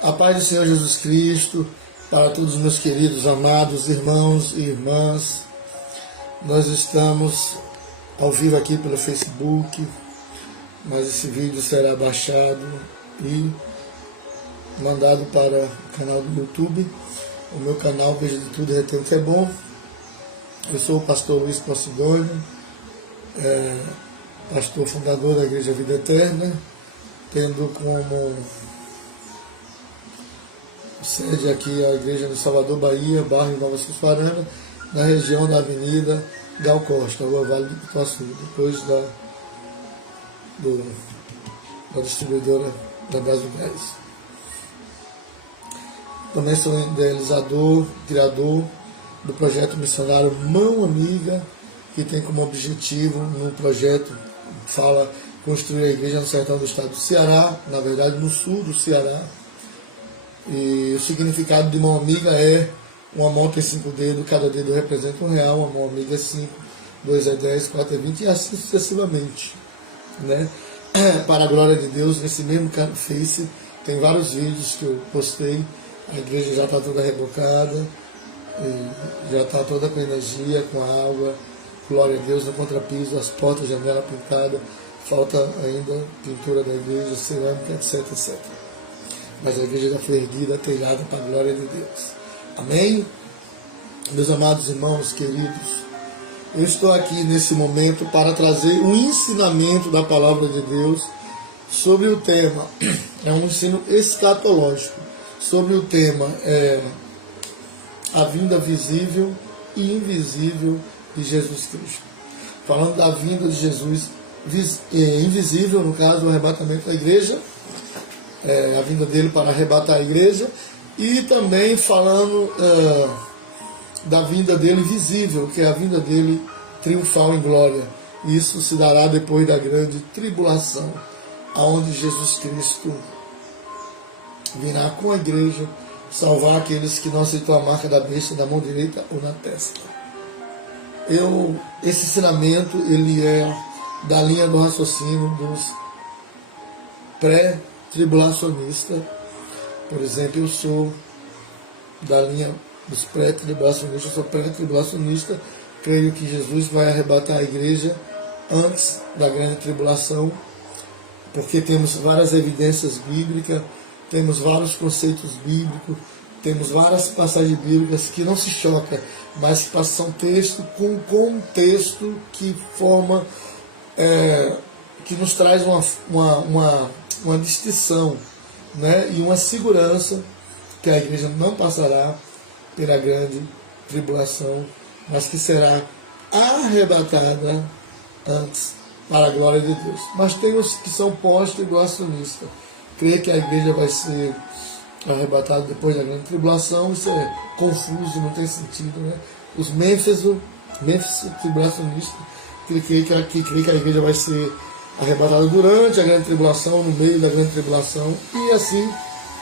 A paz do Senhor Jesus Cristo, para todos os meus queridos, amados irmãos e irmãs. Nós estamos ao vivo aqui pelo Facebook, mas esse vídeo será baixado e mandado para o canal do YouTube. O meu canal Veja de Tudo e Retém o que é Bom. Eu sou o pastor Luiz Posidônio, pastor fundador da Igreja Vida Eterna, tendo como sede aqui a igreja no Salvador, Bahia, bairro Nova Susfarana, na região da Avenida Gal Costa, Rua Vale do Ituaçu, depois da distribuidora da Base do Gás. Também sou idealizador, criador do projeto missionário Mão Amiga, que tem como objetivo, no projeto, fala construir a igreja no sertão do estado do Ceará, na verdade no sul do Ceará. E o significado de mão amiga é: uma mão tem 5 dedos, cada dedo representa R$1, uma mão amiga é 5, 2 é 10, 4 é 20 e assim sucessivamente, né? Para a glória de Deus, nesse mesmo Face tem vários vídeos que eu postei. A igreja já está toda rebocada, já está toda com energia, com água, glória a Deus, no contrapiso, as portas, janela pintada, falta ainda pintura da igreja, cerâmica, etc, etc. Mas a igreja já foi erguida, telhada para a glória de Deus. Amém? Meus amados irmãos queridos, eu estou aqui nesse momento para trazer o ensinamento da palavra de Deus sobre o tema, é um ensino escatológico, sobre o tema a vinda visível e invisível de Jesus Cristo. Falando da vinda de Jesus invisível, no caso, o arrebatamento da igreja, a vinda dele para arrebatar a igreja, e também falando da vinda dele visível, que é a vinda dele triunfal em glória. Isso se dará depois da grande tribulação, aonde Jesus Cristo virá com a igreja salvar aqueles que não aceitam a marca da besta na mão direita ou na testa. Esse ensinamento ele é da linha do raciocínio dos pré-tribulacionistas. Por exemplo, eu sou da linha dos pré-tribulacionistas, eu sou pré-tribulacionista, creio que Jesus vai arrebatar a igreja antes da grande tribulação, porque temos várias evidências bíblicas, temos vários conceitos bíblicos, temos várias passagens bíblicas que não se chocam, mas que passam texto com contexto que forma, que nos traz uma distinção, né? E uma segurança que a igreja não passará pela grande tribulação, mas que será arrebatada antes para a glória de Deus. Mas tem os que são pós-tribulacionistas, creio que a igreja vai ser arrebatada depois da grande tribulação. Isso é confuso, não tem sentido, né? Os Mênfis tribulacionistas creio que a igreja vai ser arrebatada durante a grande tribulação, no meio da grande tribulação, e assim,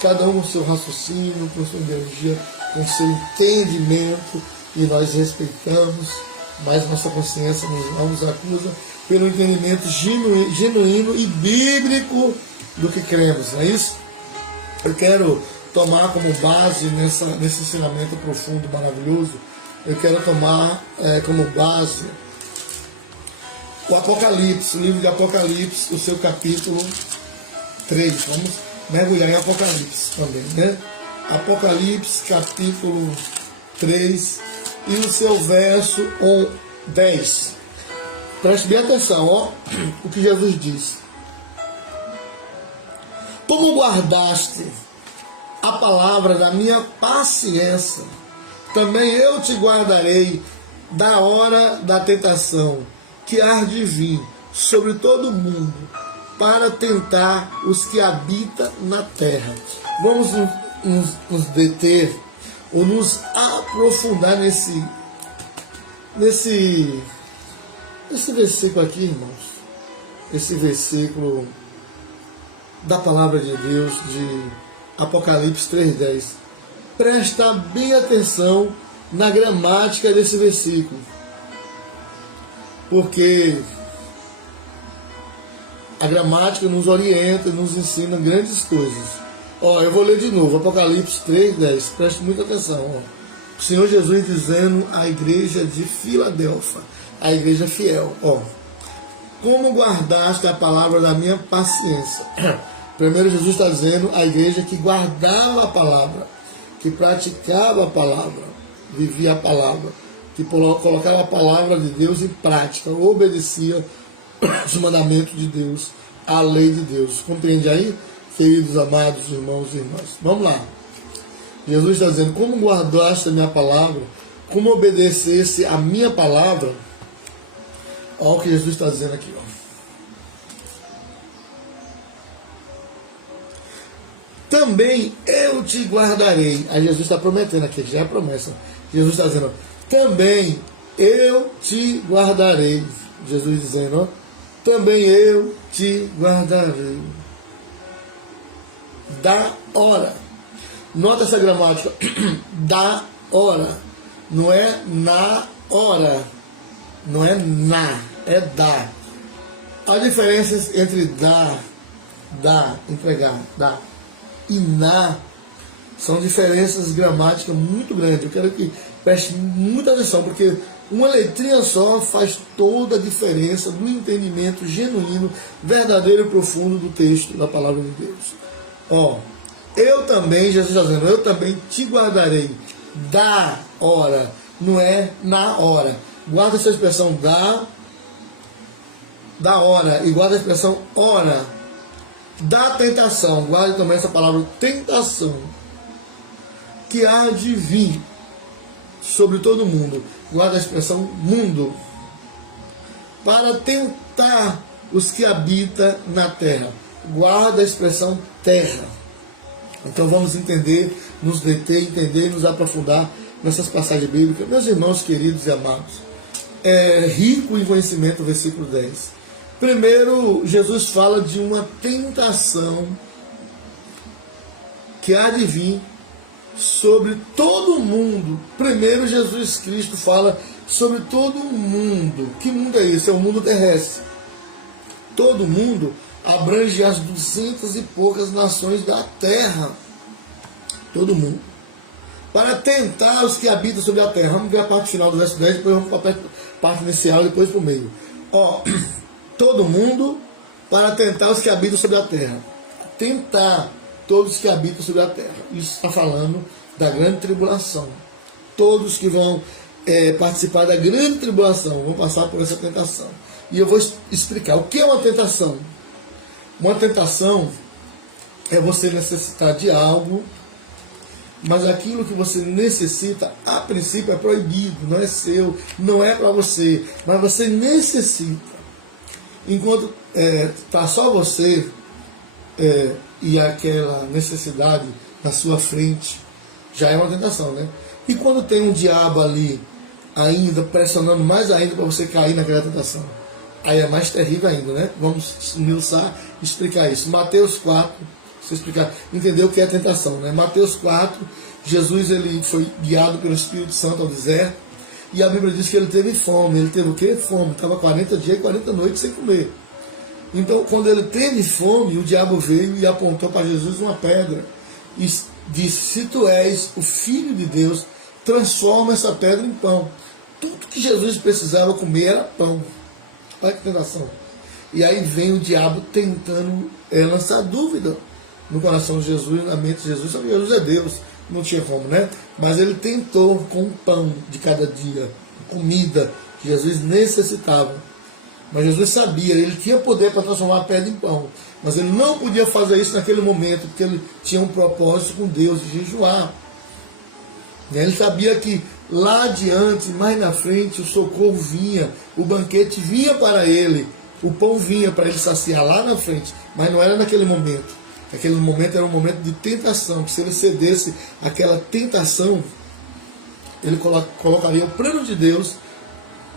cada um com seu raciocínio, com sua ideologia, com seu entendimento, e nós respeitamos, mas nossa consciência nos acusa pelo entendimento genuíno e bíblico do que cremos, não é isso? Eu quero tomar como base nesse ensinamento profundo, maravilhoso, eu quero tomar como base o Apocalipse, o livro de Apocalipse, o seu capítulo 3. Vamos mergulhar em Apocalipse também, né? Apocalipse, capítulo 3, e o seu verso 10. Preste bem atenção, ó, o que Jesus diz. Como guardaste a palavra da minha paciência, também eu te guardarei da hora da tentação, que há de vir sobre todo o mundo, para tentar os que habitam na terra. Vamos nos deter, ou nos aprofundar nesse versículo aqui, irmãos. Esse versículo da palavra de Deus, de Apocalipse 3:10. Presta bem atenção na gramática desse versículo, porque a gramática nos orienta, nos ensina grandes coisas. Ó, eu vou ler de novo, Apocalipse 3:10, preste muita atenção. Ó. O Senhor Jesus dizendo à igreja de Filadélfia, a igreja fiel, ó. Como guardaste a palavra da minha paciência? Primeiro Jesus está dizendo à igreja que guardava a palavra, que praticava a palavra, vivia a palavra, que colocava a palavra de Deus em prática, obedecia os mandamentos de Deus, a lei de Deus. Compreende aí, queridos amados irmãos e irmãs? Vamos lá. Jesus está dizendo, como guardaste a minha palavra, como obedecesse a minha palavra. Olha o que Jesus está dizendo aqui. Ó. Também eu te guardarei. Aí Jesus está prometendo aqui, já é a promessa. Jesus está dizendo, também eu te guardarei. Jesus dizendo, ó, também eu te guardarei. Da hora. Nota essa gramática. Da hora. Não é na hora. Não é na. É da. Há diferenças entre dar, entregar, dar, e na. São diferenças gramáticas muito grandes. Eu quero que preste muita atenção, porque uma letrinha só faz toda a diferença do entendimento genuíno, verdadeiro e profundo do texto da palavra de Deus. Ó, eu também, Jesus está dizendo, eu também te guardarei da hora, não é na hora. Guarda essa expressão da hora, e guarda a expressão hora. Da tentação, guarda também essa palavra tentação, que há de vir sobre todo mundo. Guarda a expressão mundo, para tentar os que habitam na terra. Guarda a expressão terra. Então vamos entender, nos deter, entender e nos aprofundar nessas passagens bíblicas. Meus irmãos queridos e amados, é rico em conhecimento o versículo 10. Primeiro, Jesus fala de uma tentação que há de vir sobre todo mundo. Primeiro, Jesus Cristo fala sobre todo mundo. Que mundo é esse? É o mundo terrestre. Todo mundo abrange as 200 e poucas nações da terra. Todo mundo. Para tentar os que habitam sobre a terra. Vamos ver a parte final do verso 10, depois vamos para a parte inicial e depois para o meio. Ó, todo mundo para tentar os que habitam sobre a terra. Tentar todos que habitam sobre a terra. Isso está falando da grande tribulação. Todos que vão participar da grande tribulação vão passar por essa tentação. E eu vou explicar o que é uma tentação. Uma tentação é você necessitar de algo, mas aquilo que você necessita, a princípio, é proibido, não é seu, não é para você, mas você necessita. Enquanto está só você e aquela necessidade na sua frente, já é uma tentação, né? E quando tem um diabo ali, ainda pressionando mais ainda para você cair naquela tentação, aí é mais terrível ainda, né? Vamos esmiuçar e explicar isso. Mateus 4, você explicar, entender o que é tentação, né? Mateus 4, Jesus ele foi guiado pelo Espírito Santo ao deserto, e a Bíblia diz que ele teve fome. Ele teve o quê? Fome. Estava 40 dias e 40 noites sem comer. Então, quando ele teve fome, o diabo veio e apontou para Jesus uma pedra e disse, se tu és o Filho de Deus, transforma essa pedra em pão. Tudo que Jesus precisava comer era pão. Olha que tentação. E aí vem o diabo tentando lançar dúvida no coração de Jesus, na mente de Jesus. Só que Jesus é Deus, não tinha como, né? Mas ele tentou com o pão de cada dia, comida que Jesus necessitava. Mas Jesus sabia, ele tinha poder para transformar a pedra em pão. Mas ele não podia fazer isso naquele momento, porque ele tinha um propósito com Deus de jejuar. Ele sabia que lá adiante, mais na frente, o socorro vinha, o banquete vinha para ele, o pão vinha para ele saciar lá na frente, mas não era naquele momento. Aquele momento era um momento de tentação, que se ele cedesse àquela tentação, ele colocaria o plano de Deus,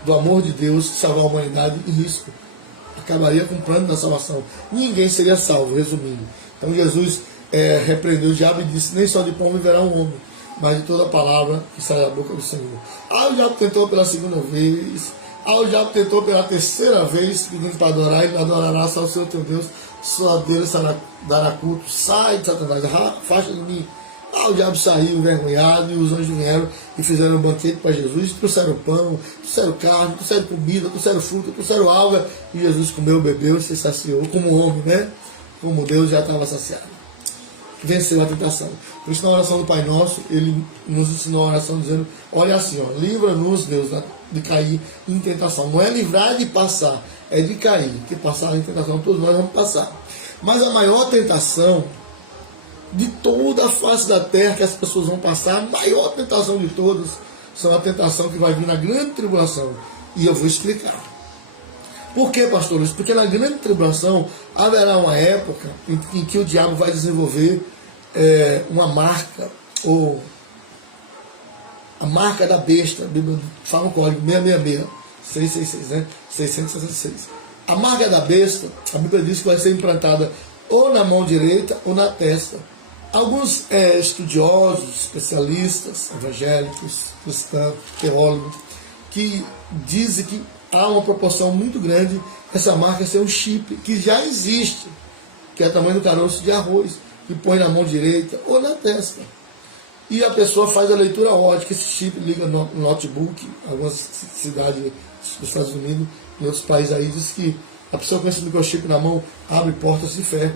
do amor de Deus, de salvar a humanidade em risco. Acabaria com o plano da salvação. Ninguém seria salvo, resumindo. Então Jesus repreendeu o diabo e disse, nem só de pão viverá um homem, mas de toda a palavra que sai da boca do Senhor. O diabo tentou pela segunda vez, o diabo tentou pela terceira vez, pedindo para adorar, ele adorará só o Senhor teu Deus só Deus dará culto, sai de Satanás, afasta de mim. O diabo saiu envergonhado e os anjos vieram e fizeram um banquete para Jesus, trouxeram pão, trouxeram carne, trouxeram comida, trouxeram fruta, trouxeram alga, e Jesus comeu, bebeu e se saciou como homem, né? Como Deus já estava saciado. Venceu a tentação. Por isso, na oração do Pai Nosso, ele nos ensinou a oração dizendo, olha assim, ó, livra-nos, Deus, de cair em tentação. Não é livrar de passar, é de cair, que passar em tentação todos nós vamos passar. Mas a maior tentação de toda a face da terra que as pessoas vão passar, a maior tentação de todas, são a tentação que vai vir na grande tribulação. E eu vou explicar. Por que, pastores? Porque na grande tribulação haverá uma época em que o diabo vai desenvolver uma marca, ou a marca da besta. A Bíblia fala no código 666, né? 666. A marca da besta, a Bíblia diz que vai ser implantada ou na mão direita ou na testa. Alguns estudiosos, especialistas, evangélicos, cristãos, teólogos, que dizem que há uma proporção muito grande essa marca ser um chip que já existe, que é o tamanho do caroço de arroz, que põe na mão direita ou na testa. E a pessoa faz a leitura ótica, esse chip liga no notebook, algumas cidades dos Estados Unidos e outros países aí, diz que a pessoa com esse microchip na mão abre portas de ferro.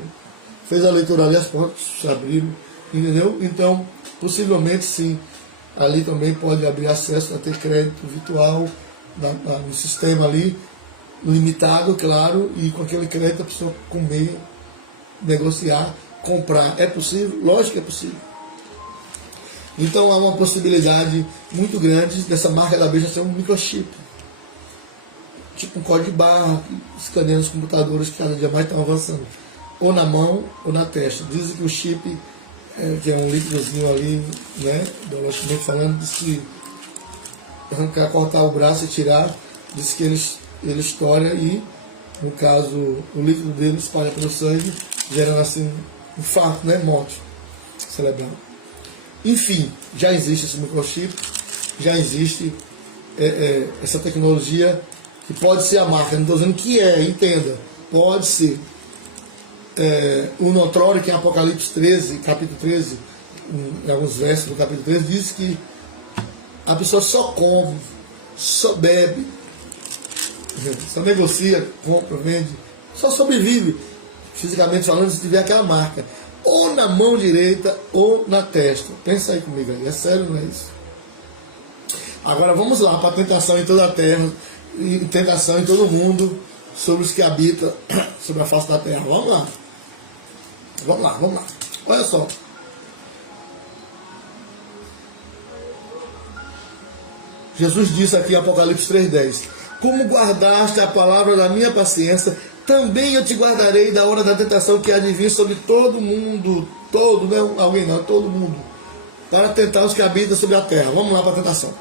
Fez a leitura ali, as portas se abriram, entendeu? Então, possivelmente sim, ali também pode abrir acesso a ter crédito virtual no sistema ali, limitado, claro, e com aquele crédito a pessoa comer, negociar, comprar. É possível? Lógico que é possível. Então há uma possibilidade muito grande dessa marca da besta ser um microchip. Tipo um código de barra, escaneando os computadores que cada dia mais estão avançando. Ou na mão ou na testa. Dizem que o chip, que é um líquidozinho ali, né, biologicamente falando, diz que arrancar, cortar o braço e tirar, diz que ele estoura e, no caso, o líquido dele espalha pelo sangue, gerando assim um infarto, né, morte cerebral. Enfim, já existe esse microchip, já existe essa tecnologia que pode ser a marca, não estou dizendo que entenda, pode ser. O Notório, que é Apocalipse 13, capítulo 13, em alguns versos do capítulo 13, diz que a pessoa só come, só bebe, só negocia, compra, vende, só sobrevive, fisicamente falando, se tiver aquela marca, ou na mão direita ou na testa. Pensa aí comigo aí, é sério, não é isso? Agora vamos lá para a tentação em toda a terra, e tentação em todo o mundo, sobre os que habitam sobre a face da terra. Vamos lá. Vamos lá, vamos lá. Olha só. Jesus disse aqui em Apocalipse 3,10: como guardaste a palavra da minha paciência, também eu te guardarei da hora da tentação que há de vir sobre todo mundo. Todo, não é alguém não, todo mundo. Para tentar os que habitam sobre a terra. Vamos lá para a tentação.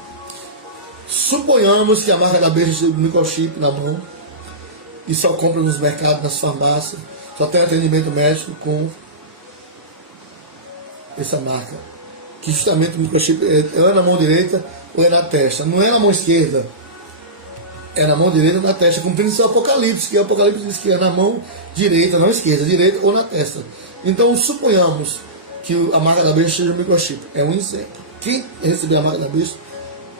Suponhamos que a marca da besta do microchip na mão e só compra nos mercados, nas farmácias, só tem atendimento médico com essa marca. Que justamente o microchip é na mão direita ou é na testa. Não é na mão esquerda, é na mão direita ou na testa, cumprindo seu Apocalipse, que o Apocalipse diz que é na mão direita, não esquerda, direita ou na testa. Então suponhamos que a marca da besta seja o microchip. É um exemplo. Quem receber a marca da besta,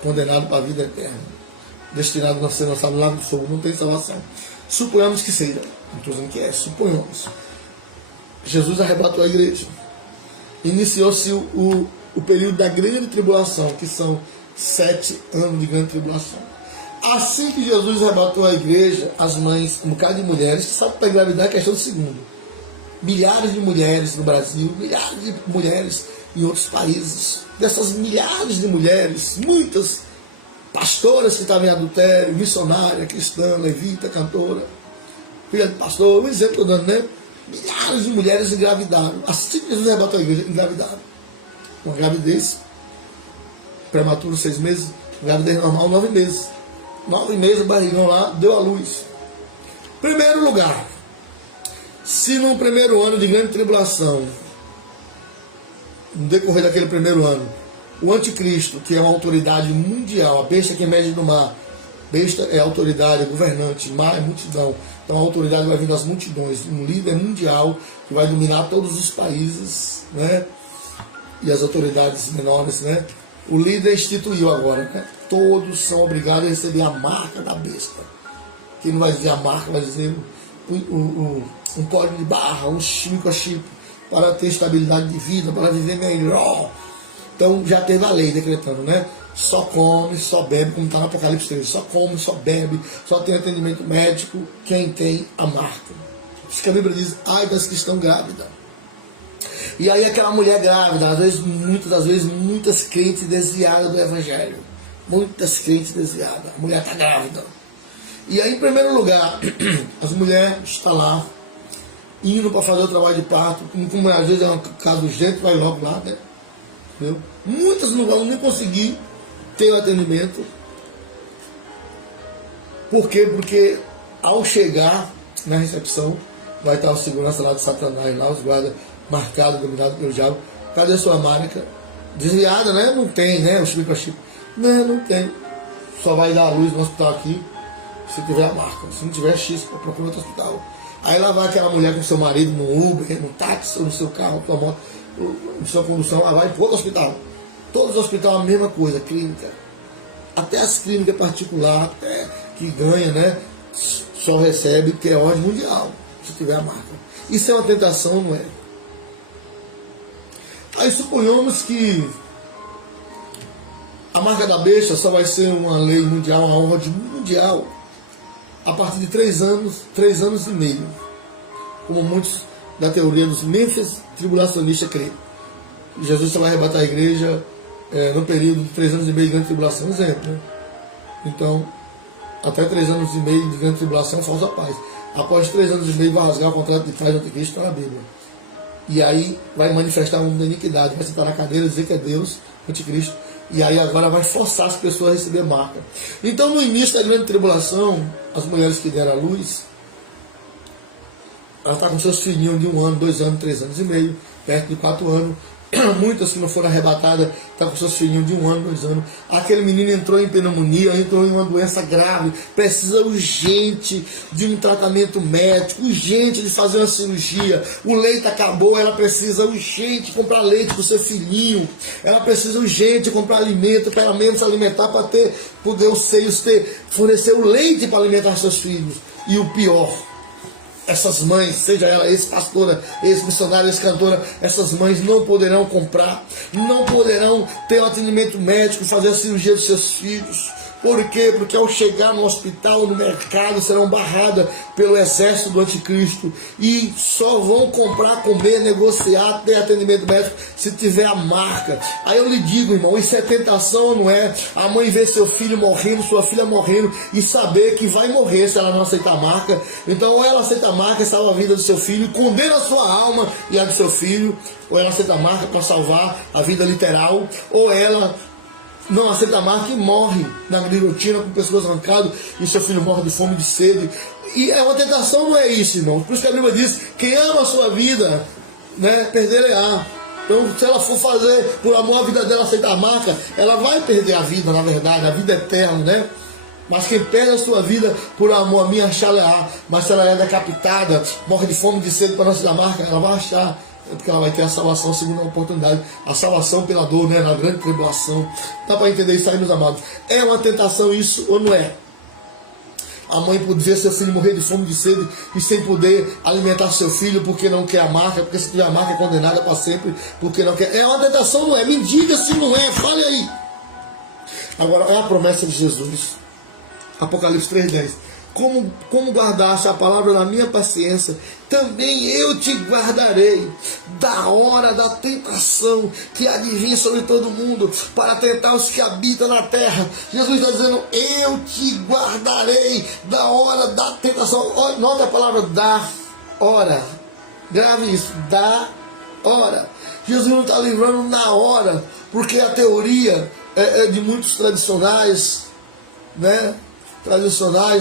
condenado para a vida eterna, destinado a ser lançado no lago do fogo, não tem salvação. Suponhamos que seja. Não estou dizendo que é, suponhamos. Jesus arrebatou a igreja. Iniciou-se o período da grande tribulação, que são 7 anos de grande tribulação. Assim que Jesus arrebatou a igreja, as mães, um bocado de mulheres, sabe que para engravidar é questão de segundo. Milhares de mulheres no Brasil, milhares de mulheres em outros países. Dessas milhares de mulheres, muitas pastoras que estavam em adultério, missionária, cristã, levita, cantora, filha de pastor, um exemplo estou dando, né? Milhares de mulheres engravidaram. Assim que Jesus arrebatou a igreja, engravidaram. Uma gravidez prematura, 6 meses, gravidez normal, 9 meses. 9 meses, o barrigão lá, deu à luz. Primeiro lugar, se no primeiro ano de grande tribulação, no decorrer daquele primeiro ano, o anticristo, que é uma autoridade mundial, a besta que emerge do mar, Besta é autoridade, é governante, má é multidão. Então a autoridade vai vir das multidões. Um líder mundial que vai dominar todos os países, né? E as autoridades menores, né? O líder instituiu agora, né? Todos são obrigados a receber a marca da besta. Quem não vai dizer a marca, vai dizer um código de barra, um microchip, para ter estabilidade de vida, para viver melhor. Então já teve a lei decretando, né? Só come, só bebe, como está no Apocalipse 13. Só come, só bebe, só tem atendimento médico quem tem a marca. Isso que a Bíblia diz, ai das que estão grávidas. E aí aquela mulher grávida, às vezes, muitas das vezes, muitas crentes desviadas do Evangelho. Muitas crentes desviadas. A mulher está grávida. E aí, em primeiro lugar, as mulheres estão lá, indo para fazer o trabalho de parto, como às vezes é um caso urgente, vai logo lá, né? Entendeu? Muitas não vão nem conseguir ter o atendimento. Por quê? Porque ao chegar na recepção, vai estar o segurança lá de Satanás, lá os guardas marcados, dominados pelo diabo. Cadê a sua marca? Desviada, né? Não tem, né? O microchip. Não tem. Só vai dar a luz no hospital aqui se tiver a marca. Se não tiver X, procura outro hospital. Aí lá vai aquela mulher com seu marido no Uber, no táxi, ou no seu carro, na sua moto, na sua condução, lá vai para outro hospital. Todos os hospitais a mesma coisa, clínica. Até as clínicas particulares, até que ganha, né? Só recebe porque é ordem mundial, se tiver a marca. Isso é uma tentação, não é? Aí suponhamos que a marca da besta só vai ser uma lei mundial, uma ordem mundial, a partir de 3 anos e meio. Como muitos da teoria dos Mênfis tribulacionistas creem. Jesus só vai arrebatar a igreja no período de 3 anos e meio de grande tribulação, exemplo, né? Então, até 3 anos e meio de grande tribulação, falsa paz. Após 3 anos e meio, vai rasgar o contrato de paz do anticristo, está na Bíblia. E aí vai manifestar um mundo da iniquidade, vai sentar na cadeira, dizer que é Deus, anticristo, e aí agora vai forçar as pessoas a receber marca. Então, no início da grande tribulação, as mulheres que deram à luz, ela está com seus filhinhos de 1 ano, 2 anos, 3 anos e meio, perto de 4 anos. Muitas que não foram arrebatadas estão com seus filhinhos de 1 ano, 2 anos. Aquele menino entrou em pneumonia, entrou em uma doença grave, precisa urgente de um tratamento médico, urgente de fazer uma cirurgia. O leite acabou, ela precisa urgente comprar leite para o seu filhinho. Ela precisa urgente comprar alimento para ela mesmo se alimentar, para poder os seios fornecer o leite para alimentar seus filhos. E o pior, essas mães, seja ela ex-pastora, ex-missionária, ex-cantora, essas mães não poderão comprar, não poderão ter um atendimento médico, fazer a cirurgia dos seus filhos. Por quê? Porque ao chegar no hospital, no mercado, serão barradas pelo exército do anticristo e só vão comprar, comer, negociar, ter atendimento médico se tiver a marca. Aí eu lhe digo, irmão, isso é tentação, não é? A mãe vê seu filho morrendo, sua filha morrendo e saber que vai morrer se ela não aceitar a marca. Então ou ela aceita a marca e salva a vida do seu filho, condena a sua alma e a do seu filho, ou ela aceita a marca para salvar a vida literal, ou ela não aceita a marca e morre na guilhotina com pessoas arrancadas e seu filho morre de fome e de sede. E é uma tentação, não é isso, irmão? Por isso que a Bíblia diz, quem ama a sua vida, né, perder-á. Então, se ela for fazer por amor à vida dela aceitar a marca, ela vai perder a vida, na verdade, a vida eterna, né? Mas quem perde a sua vida por amor a mim, achá-la-á. Mas se ela é decapitada, morre de fome e de sede para não aceitar a marca, ela vai achar. Porque ela vai ter a salvação segundo a oportunidade, a salvação pela dor, né, na grande tribulação. Dá para entender isso aí, meus amados? É uma tentação isso ou não é? A mãe poder ver seu filho morrer de fome, de sede e sem poder alimentar seu filho porque não quer a marca, porque se tiver a marca é condenada para sempre, porque não quer. É uma tentação ou não é? Me diga se não é, fale aí. Agora, é a promessa de Jesus. Apocalipse 3:10. Como guardaste a palavra da minha paciência, também eu te guardarei da hora da tentação que há de vir sobre todo mundo para tentar os que habitam na terra. Jesus está dizendo, eu te guardarei da hora da tentação. Nota a palavra da hora. Grave isso, da hora. Jesus não está livrando na hora, porque a teoria é de muitos tradicionais, né?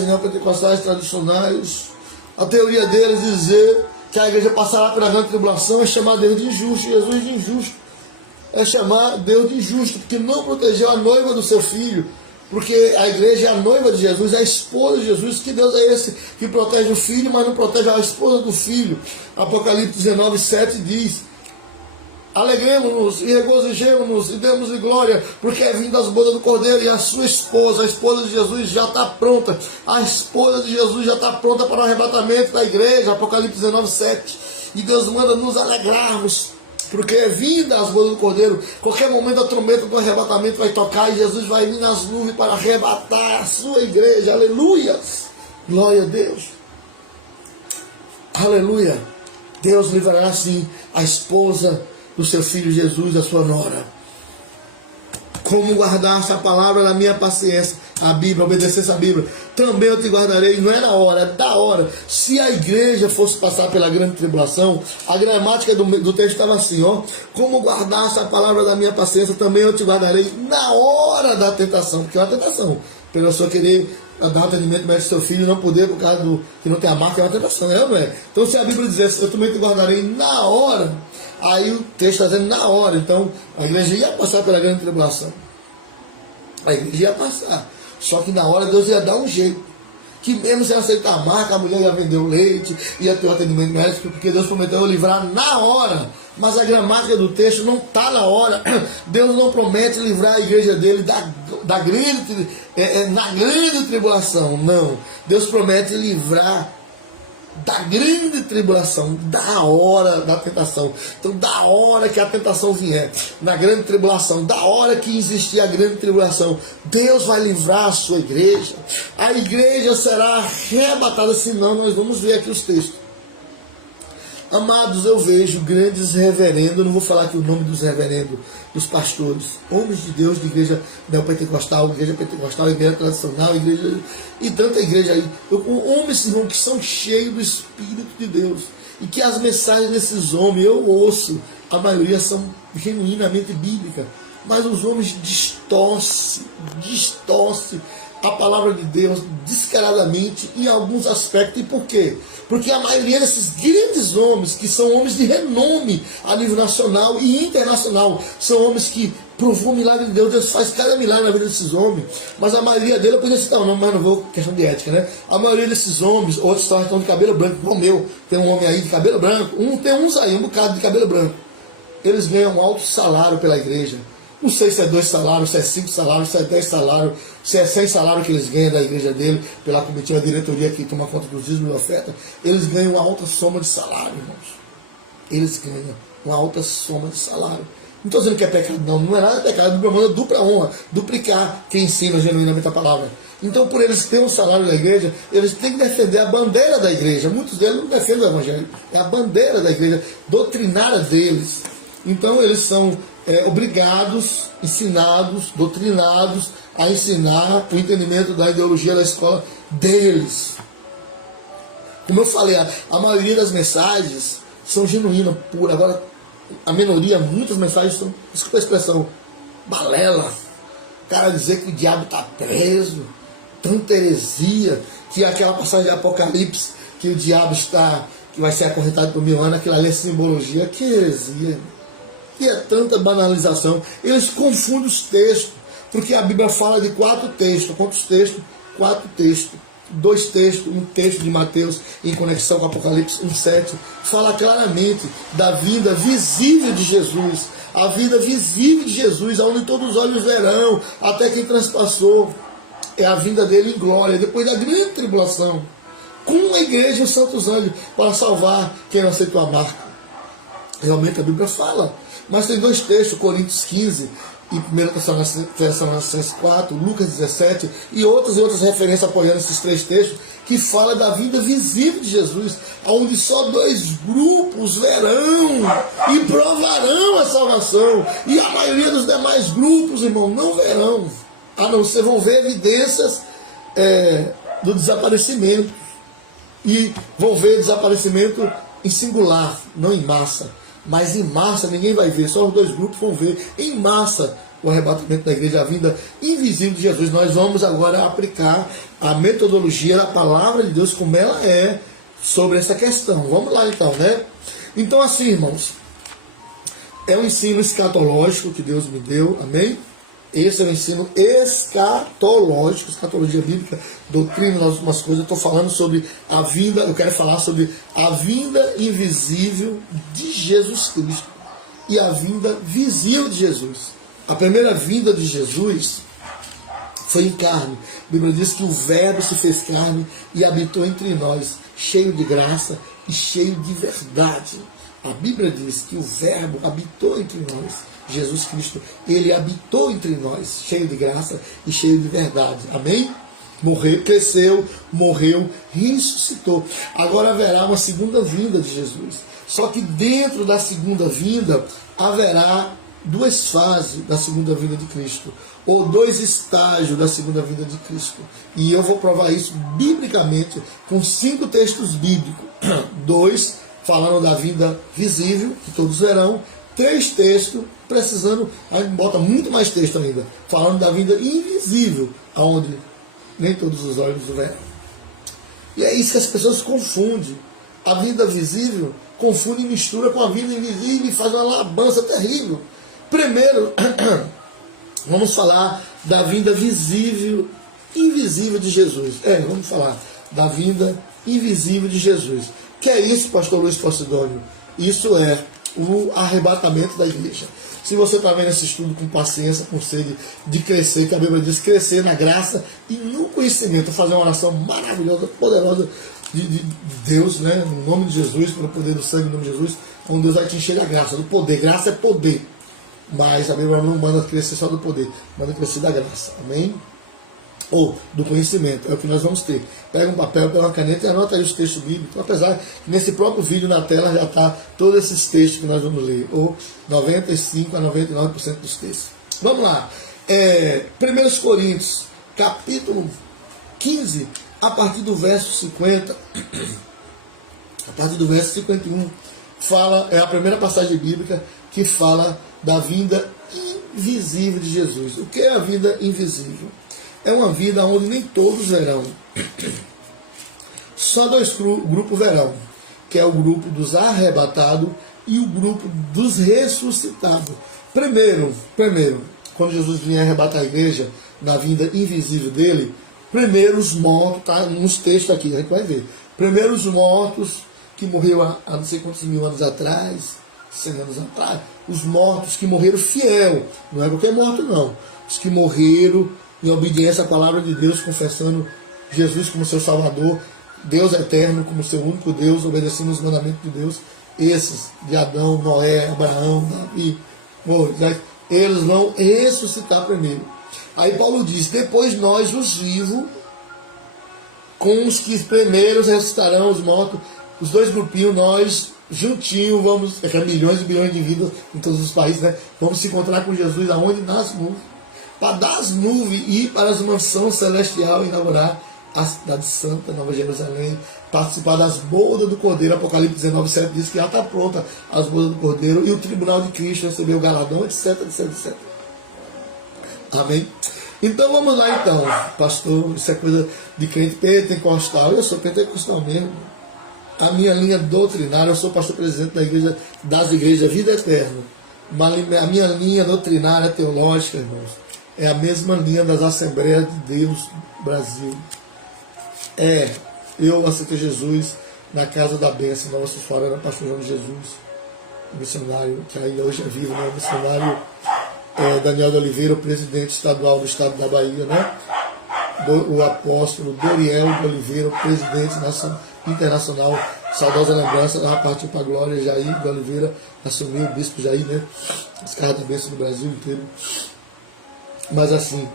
Neopentecostais tradicionais, a teoria deles é dizer que a igreja passará pela grande tribulação é chamar Deus de injusto. Jesus de injusto é chamar Deus de injusto, porque não protegeu a noiva do seu filho, Porque a igreja é a noiva de Jesus, é a esposa de Jesus. Que Deus é esse que protege o filho, mas não protege a esposa do filho? Apocalipse 19, 7 diz: alegremos-nos e regozijemos-nos e demos-lhe glória, porque é vinda as bodas do Cordeiro, e a sua esposa, a esposa de Jesus, já está pronta. A esposa de Jesus já está pronta para o arrebatamento da igreja. Apocalipse 19, 7. E Deus manda nos alegrarmos, porque é vinda as bodas do Cordeiro. Qualquer momento a trombeta do arrebatamento vai tocar e Jesus vai vir nas nuvens para arrebatar a sua igreja. Aleluias! Glória a Deus! Aleluia! Deus livrará assim a esposa do seu filho Jesus, a sua nora. Como guardaste a palavra da minha paciência, a Bíblia, obedecesse a Bíblia, também eu te guardarei. Não é na hora, é da hora. Se a igreja fosse passar pela grande tribulação, a gramática do texto estava assim, ó: como guardaste a palavra da minha paciência, também eu te guardarei na hora da tentação. Porque é uma tentação, pela sua querer dar atendimento médico ao seu filho, não poder por causa do que não tem a marca, é uma tentação, é ou não é? Então se a Bíblia dissesse, eu também te guardarei na hora, aí o texto está dizendo na hora. Então a igreja ia passar pela grande tribulação, a igreja ia passar, só que na hora Deus ia dar um jeito, que mesmo sem aceitar a marca, a mulher ia vender o leite, ia ter o atendimento médico, porque Deus prometeu livrar na hora. Mas a gramática do texto não está na hora. Deus não promete livrar a igreja dele na grande tribulação, não. Deus promete livrar da grande tribulação, da hora da tentação. Então, da hora que a tentação vier, na grande tribulação, da hora que existir a grande tribulação, Deus vai livrar a sua igreja. A igreja será arrebatada, senão nós vamos ver aqui os textos. Amados, eu vejo grandes reverendos, não vou falar aqui o nome dos reverendos, dos pastores, homens de Deus, de igreja neopentecostal, igreja pentecostal, igreja tradicional, igreja e tanta igreja aí. Homens, irmão, que são cheios do Espírito de Deus, e que as mensagens desses homens, eu ouço, a maioria são genuinamente bíblicas, mas os homens distorcem a palavra de Deus descaradamente em alguns aspectos. E por quê? Porque a maioria desses grandes homens, que são homens de renome a nível nacional e internacional, são homens que provou o milagre de Deus. Deus faz cada milagre na vida desses homens, mas a maioria deles, eu podia citar o nome, mas não vou, questão de ética, né? A maioria desses homens, outros estão de cabelo branco, como o meu, tem um homem aí de cabelo branco, tem uns aí, um bocado de cabelo branco. Eles ganham um alto salário pela igreja. Não sei se é 2 salários, se é 5 salários, se é 10 salários, se é 6 salários que eles ganham da igreja dele, pela comitiva, a diretoria que toma conta dos dízimos e oferta. Eles ganham uma alta soma de salário, irmãos. Eles ganham uma alta soma de salário. Não estou dizendo que é pecado, não. Não é nada pecado. A Bíblia manda dupla honra, duplicar quem ensina genuinamente a palavra. Então, por eles terem um salário da igreja, eles têm que defender a bandeira da igreja. Muitos deles não defendem o evangelho. É a bandeira da igreja, doutrinária deles. Então, eles são obrigados, ensinados, doutrinados a ensinar o entendimento da ideologia da escola deles. Como eu falei, a maioria das mensagens são genuínas, puras. Agora, a minoria, muitas mensagens são, desculpa a expressão, balela. O cara dizer que o diabo está preso, tanta heresia, que aquela passagem de Apocalipse, que o diabo está, que vai ser acorrentado por 1000 anos, aquilo ali é simbologia, que heresia. E é tanta banalização. Eles confundem os textos, porque a Bíblia fala de 4 textos. Quantos textos? 4 textos. 2 textos, um texto de Mateus em conexão com Apocalipse 1,7, fala claramente da vida visível de Jesus, a vida visível de Jesus, aonde todos os olhos verão, até quem transpassou, é a vinda dele em glória, depois da grande tribulação, com a igreja e os santos anjos, para salvar quem não aceitou a marca. Realmente a Bíblia fala. Mas tem 2 textos, Coríntios 15 e 1 Tessalonicenses 4, Lucas 17 e outras referências apoiando esses 3 textos, que fala da vida visível de Jesus, onde só 2 grupos verão e provarão a salvação, e a maioria dos demais grupos, irmão, não verão, a não ser vão ver evidências do desaparecimento, e vão ver desaparecimento em singular, não em massa. Mas em massa ninguém vai ver, só os 2 grupos vão ver em massa o arrebatamento da igreja, a vinda invisível de Jesus. Nós vamos agora aplicar a metodologia da palavra de Deus como ela é sobre essa questão. Vamos lá então, né? Então assim, irmãos, é um ensino escatológico que Deus me deu, amém? Esse é o ensino escatológico, escatologia bíblica, doutrina, algumas coisas. Eu estou falando sobre a vinda, eu quero falar sobre a vinda invisível de Jesus Cristo e a vinda visível de Jesus. A primeira vinda de Jesus foi em carne. A Bíblia diz que o Verbo se fez carne e habitou entre nós, cheio de graça e cheio de verdade. A Bíblia diz que o Verbo habitou entre nós. Jesus Cristo, ele habitou entre nós, cheio de graça e cheio de verdade. Amém? Morreu, cresceu, morreu, ressuscitou. Agora haverá uma segunda vinda de Jesus. Só que dentro da segunda vinda haverá duas fases da segunda vinda de Cristo, ou dois estágios da segunda vinda de Cristo. E eu vou provar isso biblicamente com 5 textos bíblicos. 2 falando da vinda visível, que todos verão. 3 textos precisando, aí bota muito mais texto ainda, falando da vinda invisível, aonde nem todos os olhos o verão. E é isso que as pessoas confundem. A vinda visível confunde e mistura com a vinda invisível e faz uma lambança terrível. Primeiro, vamos falar da vinda visível, invisível de Jesus. Vamos falar da vinda invisível de Jesus. Que é isso, pastor Luiz Posidônio? Isso é o arrebatamento da igreja. Se você está vendo esse estudo com paciência, com sede de crescer, que a Bíblia diz crescer na graça e no conhecimento, fazer uma oração maravilhosa, poderosa de Deus, né? No nome de Jesus, pelo poder do sangue, no nome de Jesus, onde Deus vai te encher da graça, do poder. Graça é poder, mas a Bíblia não manda crescer só do poder, manda crescer da graça. Amém? Ou do conhecimento, é o que nós vamos ter. Pega um papel, pega uma caneta e anota aí os textos bíblicos, apesar que nesse próprio vídeo na tela já está todos esses textos que nós vamos ler, ou 95 a 99% dos textos. Vamos lá, 1 Coríntios, capítulo 15, a partir do verso 50, a partir do verso 51, é a primeira passagem bíblica que fala da vinda invisível de Jesus. O que é a vinda invisível? É uma vida onde nem todos verão. Só 2 grupos verão, que é o grupo dos arrebatados e o grupo dos ressuscitados. Primeiro, quando Jesus vinha arrebatar a igreja, na vinda invisível dele, primeiro os mortos, tá nos textos aqui, a gente vai ver. Primeiro os mortos, que morreu há não sei quantos mil anos atrás, 100 anos atrás, os mortos que morreram fiel, não é qualquer morto não, os que morreram em obediência à palavra de Deus, confessando Jesus como seu Salvador, Deus eterno como seu único Deus, obedecendo os mandamentos de Deus. Esses de Adão, Noé, Abraão, Davi, Moisés, eles vão ressuscitar primeiro. Aí Paulo diz, depois nós, os vivos, com os que primeiros ressuscitarão os mortos, os 2 grupinhos, nós juntinhos, vamos, milhões e bilhões de vidas em todos os países, né? Vamos se encontrar com Jesus aonde? Nas nuvens. Para das nuvens ir para as mansões celestiais, inaugurar a cidade santa, Nova Jerusalém, participar das bodas do Cordeiro. Apocalipse 19, 7 diz que já está pronta as bodas do Cordeiro, e o tribunal de Cristo receber o galadão, etc, etc, etc. Amém? Então vamos lá então, pastor, isso é coisa de crente pentecostal. Eu sou pentecostal mesmo. A minha linha doutrinária, eu sou pastor presidente das igrejas Vida Eterna. A minha linha doutrinária teológica, irmãos, é a mesma linha das Assembleias de Deus do Brasil. Eu aceitei Jesus na Casa da Bênção, Nova Sussuara, era pastor João de Jesus, missionário, que ainda hoje é vivo, né? Missionário Daniel de Oliveira, o presidente estadual do estado da Bahia, né? O apóstolo Doriel de Oliveira, o presidente internacional, saudosa lembrança, ela partiu para a glória. Jair de Oliveira assumiu, o bispo Jair, né? As casas de bênção do Brasil inteiro. Mas assim,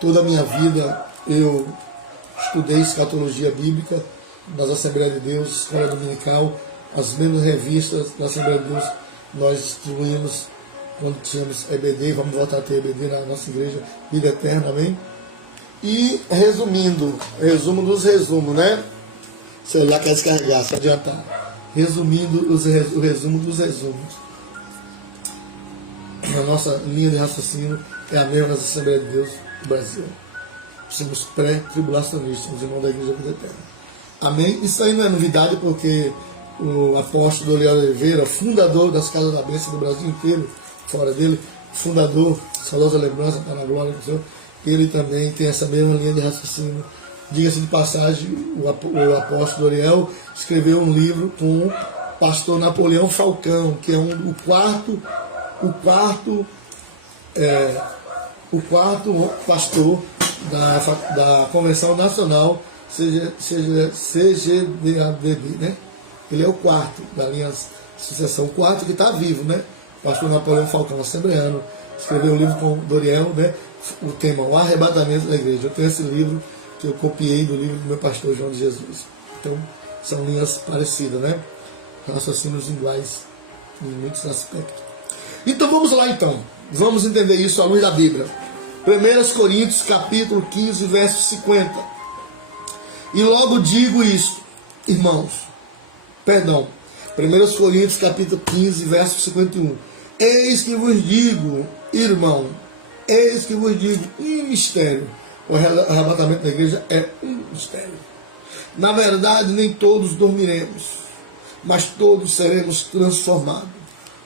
toda a minha vida eu estudei escatologia bíblica nas Assembleias de Deus, Escola Dominical, as mesmas revistas da Assembleia de Deus nós distribuímos quando tínhamos EBD, vamos voltar a ter EBD na nossa igreja, Vida Eterna, amém? E resumo dos resumos, né? O celular quer descarregar, se adiantar. Resumindo o resumo dos resumos. A nossa linha de raciocínio é a mesma das Assembleias de Deus do Brasil. Somos pré-tribulacionistas, os irmãos da Igreja Vida Eterna. Amém? Isso aí não é novidade, porque o apóstolo Doriel Oliveira, fundador das Casas da Bênção do Brasil inteiro, fora dele, fundador, saudosa lembrança, para a glória do Senhor, ele também tem essa mesma linha de raciocínio. Diga-se de passagem, o apóstolo Doriel escreveu um livro com o pastor Napoleão Falcão, que é o quarto pastor da Convenção Nacional CGDADB, né? Ele é o quarto da linha sucessão, o quarto que está vivo, né? O pastor Napoleão Falcão, assembleano, escreveu um livro com Doriel, né? O tema, o arrebatamento da igreja. Eu tenho esse livro que eu copiei do livro do meu pastor João de Jesus. Então, são linhas parecidas, né? Raciocínios iguais em muitos aspectos. Então, vamos lá, então. Vamos entender isso à luz da Bíblia. 1 Coríntios, capítulo 15, verso 50. E logo digo isto, irmãos. 1 Coríntios, capítulo 15, verso 51. Eis que vos digo, irmão, eis que vos digo um mistério. O arrebatamento da igreja é um mistério. Na verdade, nem todos dormiremos, mas todos seremos transformados.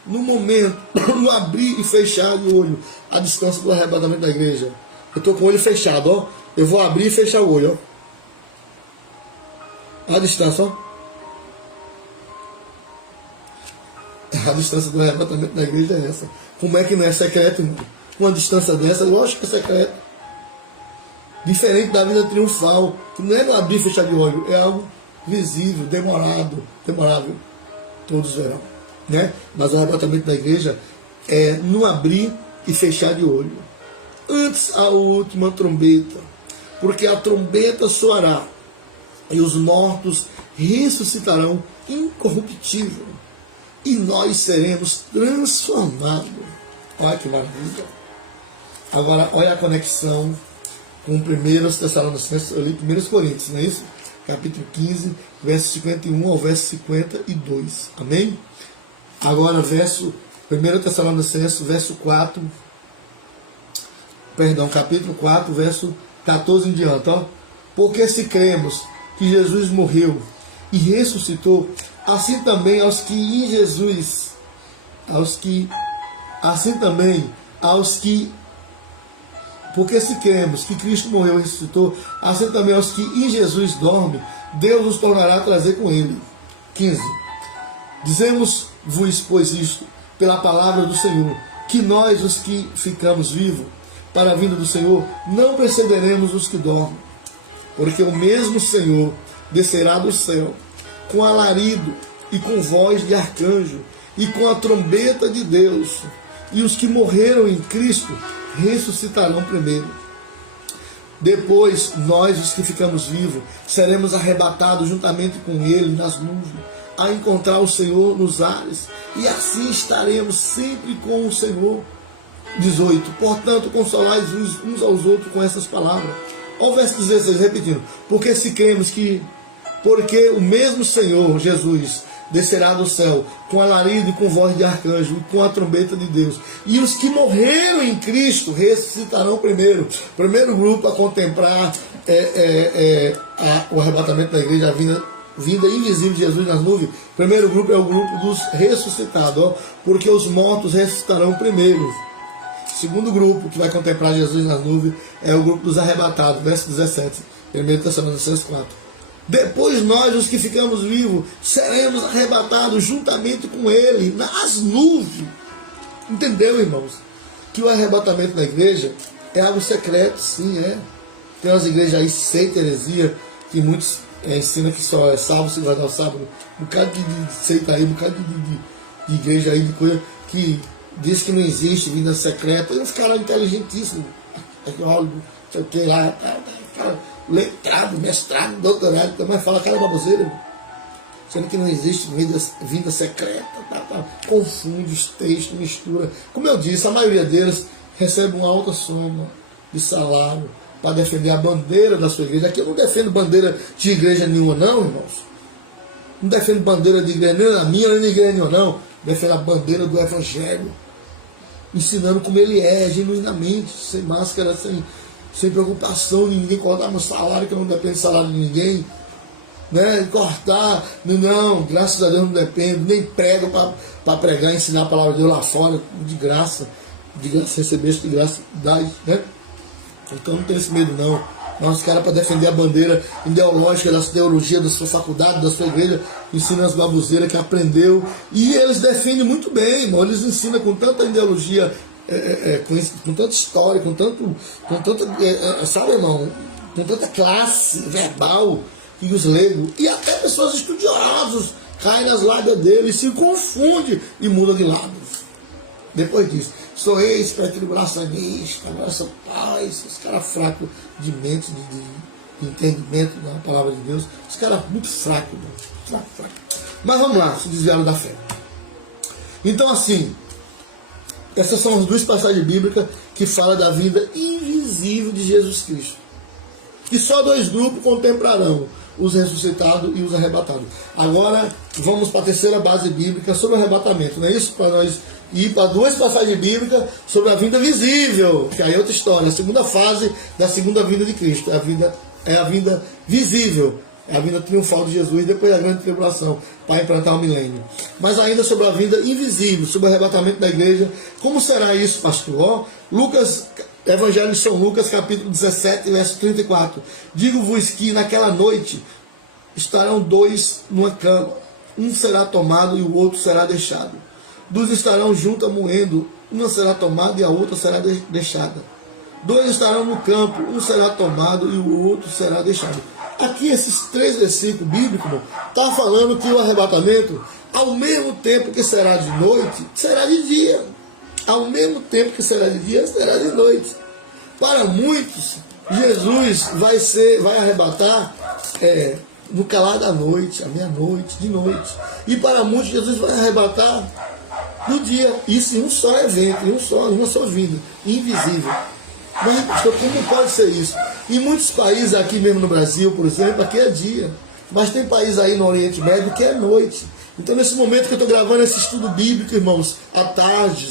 No momento, no abrir e fechar o olho, a distância do arrebatamento da igreja. Eu estou com o olho fechado, ó. Eu vou abrir e fechar o olho, ó. A distância, ó. A distância do arrebatamento da igreja é essa. Como é que não é secreto, irmão? Uma distância dessa, lógico que é secreto. Diferente da vida triunfal, que não é no abrir e fechar de olho, é algo visível, demorável. Todos verão, né? Mas o arrebatamento da igreja é no abrir e fechar de olho. Antes a última trombeta, porque a trombeta soará e os mortos ressuscitarão incorruptível e nós seremos transformados. Olha que maravilha. Agora, olha a conexão com 1 Tessalonicenses, eu li 1 Coríntios, não é isso? Capítulo 15, verso 51 ao verso 52. Amém? Agora, 1 Tessalonicenses, capítulo 4, verso 14 em diante. Ó. Porque se cremos que Jesus morreu e ressuscitou, assim também porque se cremos que Cristo morreu e ressuscitou, assim também aos que em Jesus dormem, Deus os tornará a trazer com ele. 15. Dizemos-vos, pois, isto, pela palavra do Senhor, que nós, os que ficamos vivos, para a vinda do Senhor, não precederemos os que dormem. Porque o mesmo Senhor descerá do céu, com alarido e com voz de arcanjo, e com a trombeta de Deus, e os que morreram em Cristo ressuscitarão primeiro. Depois, nós, os que ficamos vivos, seremos arrebatados juntamente com Ele nas nuvens, a encontrar o Senhor nos ares, e assim estaremos sempre com o Senhor. 18. Portanto, consolai-vos uns aos outros com essas palavras. Olha o verso 16, repetindo. Porque o mesmo Senhor Jesus descerá do céu com alarido e com voz de arcanjo e com a trombeta de Deus. E os que morreram em Cristo ressuscitarão primeiro. Primeiro grupo a contemplar o arrebatamento da igreja, a vinda invisível de Jesus nas nuvens. Primeiro grupo é o grupo dos ressuscitados, ó, porque os mortos ressuscitarão primeiro. Segundo grupo que vai contemplar Jesus nas nuvens é o grupo dos arrebatados, verso 17, 1 Tessalonicenses 4. Depois nós, os que ficamos vivos, seremos arrebatados juntamente com Ele nas nuvens. Entendeu, irmãos? Que o arrebatamento da igreja é algo secreto, sim, é. Tem umas igrejas aí, seita, heresia, que muitos ensinam que só é salvo se guardar o sábado. Um bocado de seita aí, um bocado de igreja aí, de coisa que diz que não existe vida secreta. E uns caras inteligentíssimos, arqueólogos, não sei o que lá, letrado, mestrado, doutorado, também fala cara baboseira, sendo que não existe vida secreta, confunde os textos, mistura. Como eu disse, a maioria deles recebe uma alta soma de salário para defender a bandeira da sua igreja. Aqui eu não defendo bandeira de igreja nenhuma, não, irmãos. Não defendo bandeira de igreja nem na minha, nem na igreja nenhuma, não. Defendo a bandeira do Evangelho, ensinando como ele é, genuinamente, sem máscara, sem preocupação de ninguém cortar meu salário, que eu não dependo do salário de ninguém, né? Cortar, não, graças a Deus não dependo, nem prego para pregar, ensinar a palavra de Deus lá fora, de graça. de graça recebeste, de graça dai, né? Então não tem esse medo não. Mas os caras, para defender a bandeira ideológica da teologia da sua faculdade, da sua igreja, ensinam as baboseiras que aprendeu. E eles defendem muito bem, irmão. Eles ensinam com tanta ideologia, com tanta história, com tanta, sabe, irmão, com tanta classe verbal, que os leigos, e até pessoas estudiosas, caem nas lábias deles, se confundem e mudam de lado. Depois disso, sou ex-pré-tribulacionista, agora sou paz, os caras fracos de mente, de entendimento da palavra de Deus, os caras muito fracos, fraco. Mas vamos lá, se desviaram da fé. Então assim, essas são as duas passagens bíblicas que falam da vida invisível de Jesus Cristo. E só dois grupos contemplarão, os ressuscitados e os arrebatados. Agora vamos para a terceira base bíblica sobre o arrebatamento, não é isso? Para nós ir para duas passagens bíblicas sobre a vinda visível, que aí é outra história, a segunda fase da segunda vinda de Cristo, é a vinda visível, é a vinda triunfal de Jesus depois da grande tribulação, para implantar o milênio. Mas ainda sobre a vinda invisível, sobre o arrebatamento da igreja, como será isso, pastor? Lucas, Evangelho de São Lucas, capítulo 17, verso 34. Digo-vos que naquela noite estarão dois numa cama, um será tomado e o outro será deixado. Dois estarão juntos moendo, uma será tomada e a outra será deixada. Dois estarão no campo, um será tomado e o outro será deixado. Aqui esses três versículos bíblicos está falando que o arrebatamento, ao mesmo tempo que será de noite, será de dia. Ao mesmo tempo que será de dia, será de noite. Para muitos, Jesus vai arrebatar no calar da noite, à meia-noite, de noite. E para muitos, Jesus vai arrebatar no dia. Isso em um só evento, em uma só vinda, invisível. Mas, pastor, como pode ser isso? Em muitos países, aqui mesmo no Brasil, por exemplo, aqui é dia. Mas tem país aí no Oriente Médio que é noite. Então, nesse momento que eu estou gravando esse estudo bíblico, irmãos, à tarde,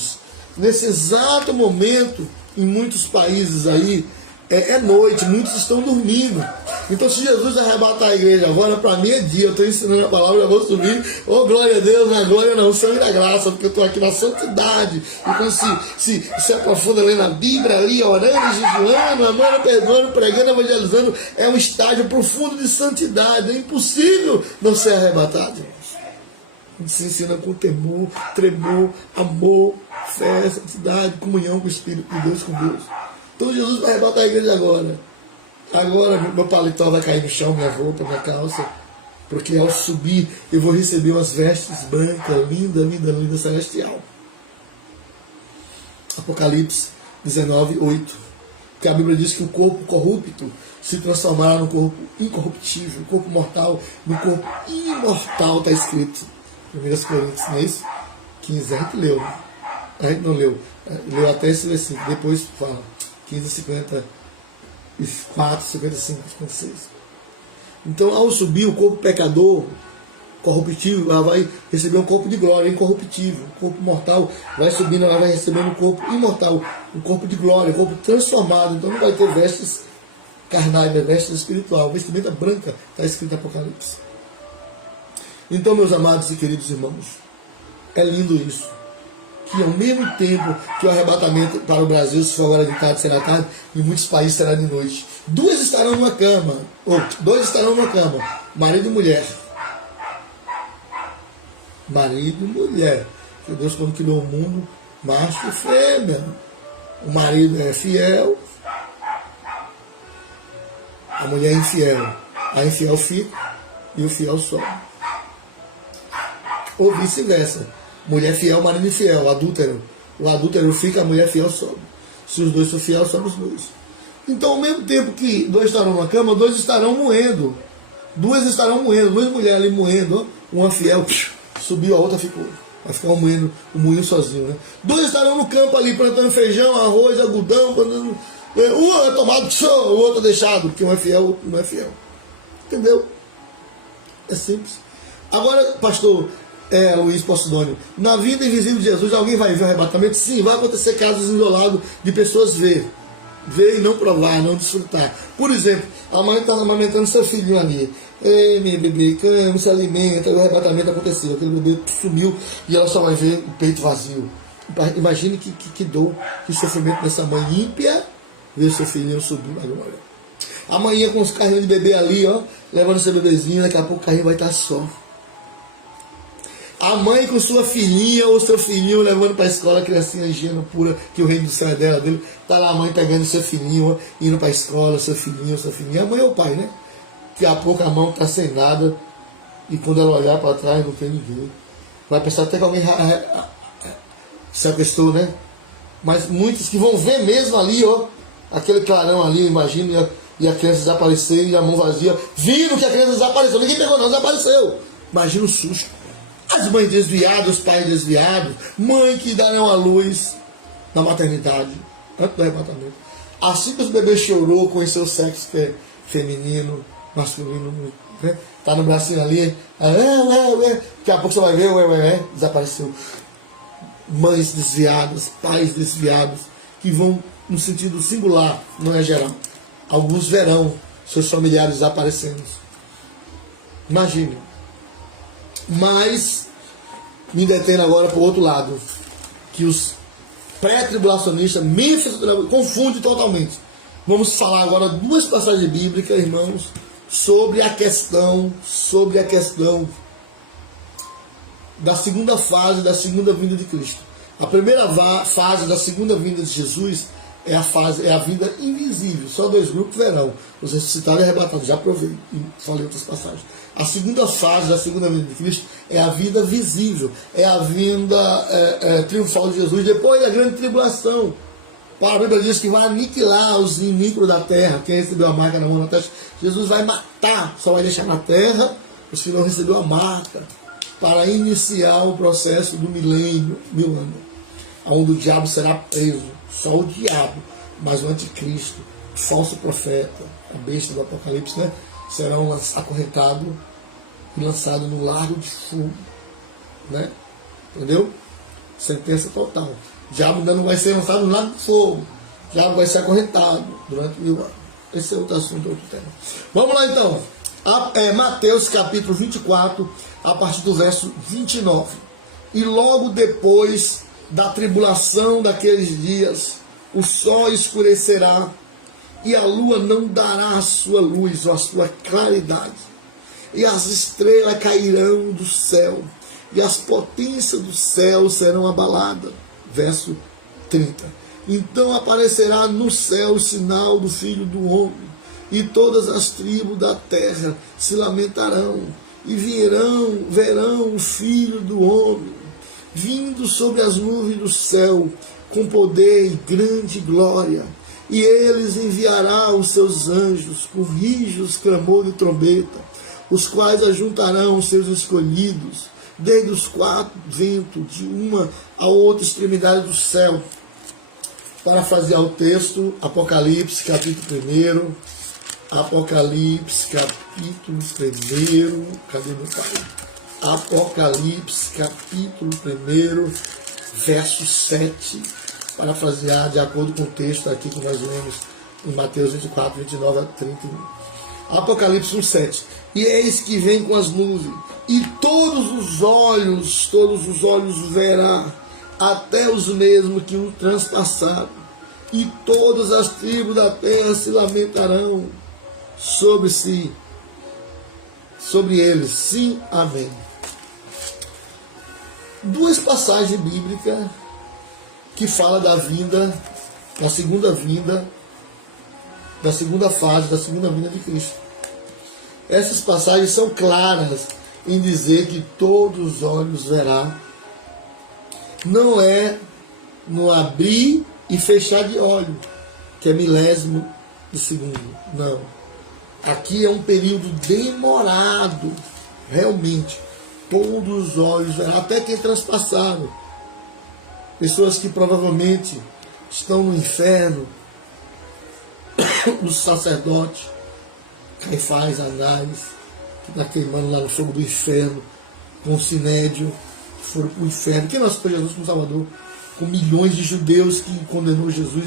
nesse exato momento, em muitos países aí, é noite, muitos estão dormindo. Então, se Jesus arrebatar a igreja agora, para mim é dia, eu estou ensinando a palavra, eu vou subir, oh glória a Deus, na glória não, sangue da graça, porque eu estou aqui na santidade. Então, se aprofunda ali na Bíblia, ali, orando, jejuando, amando, perdoando, pregando, evangelizando, é um estágio profundo de santidade, é impossível não ser arrebatado. A gente se ensina com temor, tremor, amor, fé, santidade, comunhão com o Espírito de Deus, com Deus. Então Jesus vai arrebatar a igreja agora. Agora meu paletó vai cair no chão, minha roupa, minha calça. Porque ao subir eu vou receber umas vestes brancas, linda, celestial. Apocalipse 19, 8. Porque a Bíblia diz que o corpo corrupto se transformará no corpo incorruptível, o corpo mortal no corpo imortal, está escrito. 1 Coríntios, não é isso? 15, a gente leu, né? A gente não leu. Leu até esse versículo, depois fala. 15, 54, 55, 56. Então, ao subir, o corpo pecador, corruptível, ela vai receber um corpo de glória, incorruptível. O corpo mortal vai subindo, ela vai recebendo um corpo imortal, um corpo de glória, um corpo transformado. Então, não vai ter vestes carnais, mas vestes espiritual. Vestimenta branca, está escrito em Apocalipse. Então, meus amados e queridos irmãos, é lindo isso. Que ao mesmo tempo que o arrebatamento para o Brasil, se for agora de tarde, será tarde, em muitos países será de noite. Dois estarão numa cama, marido e mulher. Marido e mulher. Porque Deus, quando criou o mundo, macho e fêmea. O marido é fiel, a mulher é infiel. A infiel fica e o fiel sobe. Ou vice-versa. Mulher fiel, marido infiel, adúltero. O adúltero fica, a mulher fiel sobe. Se os dois são fiéis, sobem os dois. Então, ao mesmo tempo que dois estarão na cama, dois estarão moendo. Duas mulheres ali moendo. Uma fiel, subiu, a outra ficou. Vai ficar o moinho sozinho, né? Dois estarão no campo ali, plantando feijão, arroz, algodão, plantando... Um é tomado, o outro é deixado, porque um é fiel, o outro não é fiel. Entendeu? É simples. Agora, pastor... Luiz Posidônio, na vida invisível de Jesus, alguém vai ver o arrebatamento? Sim, vai acontecer casos isolados de pessoas ver e não provar, não desfrutar. Por exemplo, a mãe está amamentando seu filhinho ali. Ei, minha bebê, cama, se alimenta, o arrebatamento aconteceu, aquele bebê sumiu e ela só vai ver o peito vazio. Imagine que dor, que sofrimento dessa mãe ímpia ver seu filhinho subir na glória. Amanhã com os carrinhos de bebê ali, ó, levando seu bebezinho, daqui a pouco o carrinho vai estar só. A mãe com sua filhinha ou seu filhinho levando para a escola, a criancinha ingênua, pura, que o reino do céu é dela, dele. Tá lá a mãe pegando seu filhinho, indo para a escola, seu filhinho, sua filhinha. A mãe ou o pai, né? Daqui a pouco a mão tá sem nada. E quando ela olhar para trás, não tem ninguém. Vai pensar até que alguém sequestrou, né? Mas muitos que vão ver mesmo ali, ó, aquele clarão ali, imagina, e a criança desaparecer e a mão vazia, vindo que a criança desapareceu. Ninguém pegou não, desapareceu. Imagina o susto. As mães desviadas, os pais desviados, mãe que darão à luz na maternidade, antes do arrebatamento. Assim que os bebês chorou, conheceu o sexo que é feminino, masculino, né? Tá no bracinho ali, daqui a pouco você vai ver, desapareceu. Mães desviadas, pais desviados, que vão no sentido singular, não é geral. Alguns verão seus familiares desaparecendo. Imagine. Mas me detendo agora para o outro lado, que os pré-tribulacionistas confundem totalmente. Vamos falar agora duas passagens bíblicas, irmãos, sobre a questão da segunda fase da segunda vinda de Cristo. A primeira fase da segunda vinda de Jesus é a vida invisível. Só dois grupos verão, os ressuscitados e arrebatados. Já provei e falei outras passagens. A segunda fase da segunda vinda de Cristo é a vida visível, é a vinda triunfal de Jesus depois da grande tribulação. A Bíblia diz que vai aniquilar os inimigos da terra. Quem recebeu a marca na mão na testa, Jesus vai matar, só vai deixar na terra os que não receberam a marca, para iniciar o processo do milênio, 1000 anos, onde o diabo será preso, só o diabo, mas o anticristo, o falso profeta, a besta do Apocalipse, né, serão acorrentados e lançados no lago de fogo, né? Entendeu? Sentença total. O diabo ainda não vai ser lançado no lago de fogo, o diabo vai ser acorrentado durante 1000 anos. Esse é outro assunto, outro tema. Vamos lá então. Mateus capítulo 24, a partir do verso 29. E logo depois da tribulação daqueles dias, o sol escurecerá e a lua não dará a sua luz ou a sua claridade, e as estrelas cairão do céu, e as potências do céu serão abaladas. Verso 30. Então aparecerá no céu o sinal do Filho do Homem, e todas as tribos da terra se lamentarão, e verão o Filho do Homem, vindo sobre as nuvens do céu, com poder e grande glória. E eles enviará os seus anjos com rijos, clamor e trombeta, os quais ajuntarão os seus escolhidos, desde os 4 ventos, de uma a outra extremidade do céu. Para fazer o texto, Apocalipse capítulo 1, Apocalipse capítulo 1, cadê meu pai? Apocalipse capítulo 1, verso 7, para fazer de acordo com o texto aqui que nós lemos em Mateus 24, 29 a 31. Apocalipse 1, 7. E eis que vem com as nuvens, e todos os olhos verá, até os mesmos que o transpassaram, e todas as tribos da terra se lamentarão sobre si, sobre eles. Sim, amém. Duas passagens bíblicas que falam da vinda, da segunda fase, da segunda vinda de Cristo. Essas passagens são claras em dizer que todos os olhos verá. Não é no abrir e fechar de olho, que é milésimo de segundo. Não. Aqui é um período demorado, realmente. Todos os olhos verão, até quem transpassaram. Pessoas que provavelmente estão no inferno, os sacerdotes, Caifás, Anás, que está queimando lá no fogo do inferno, com o Sinédrio, que foram para o inferno. Quem nasceu Jesus como Salvador? Com milhões de judeus que condenou Jesus,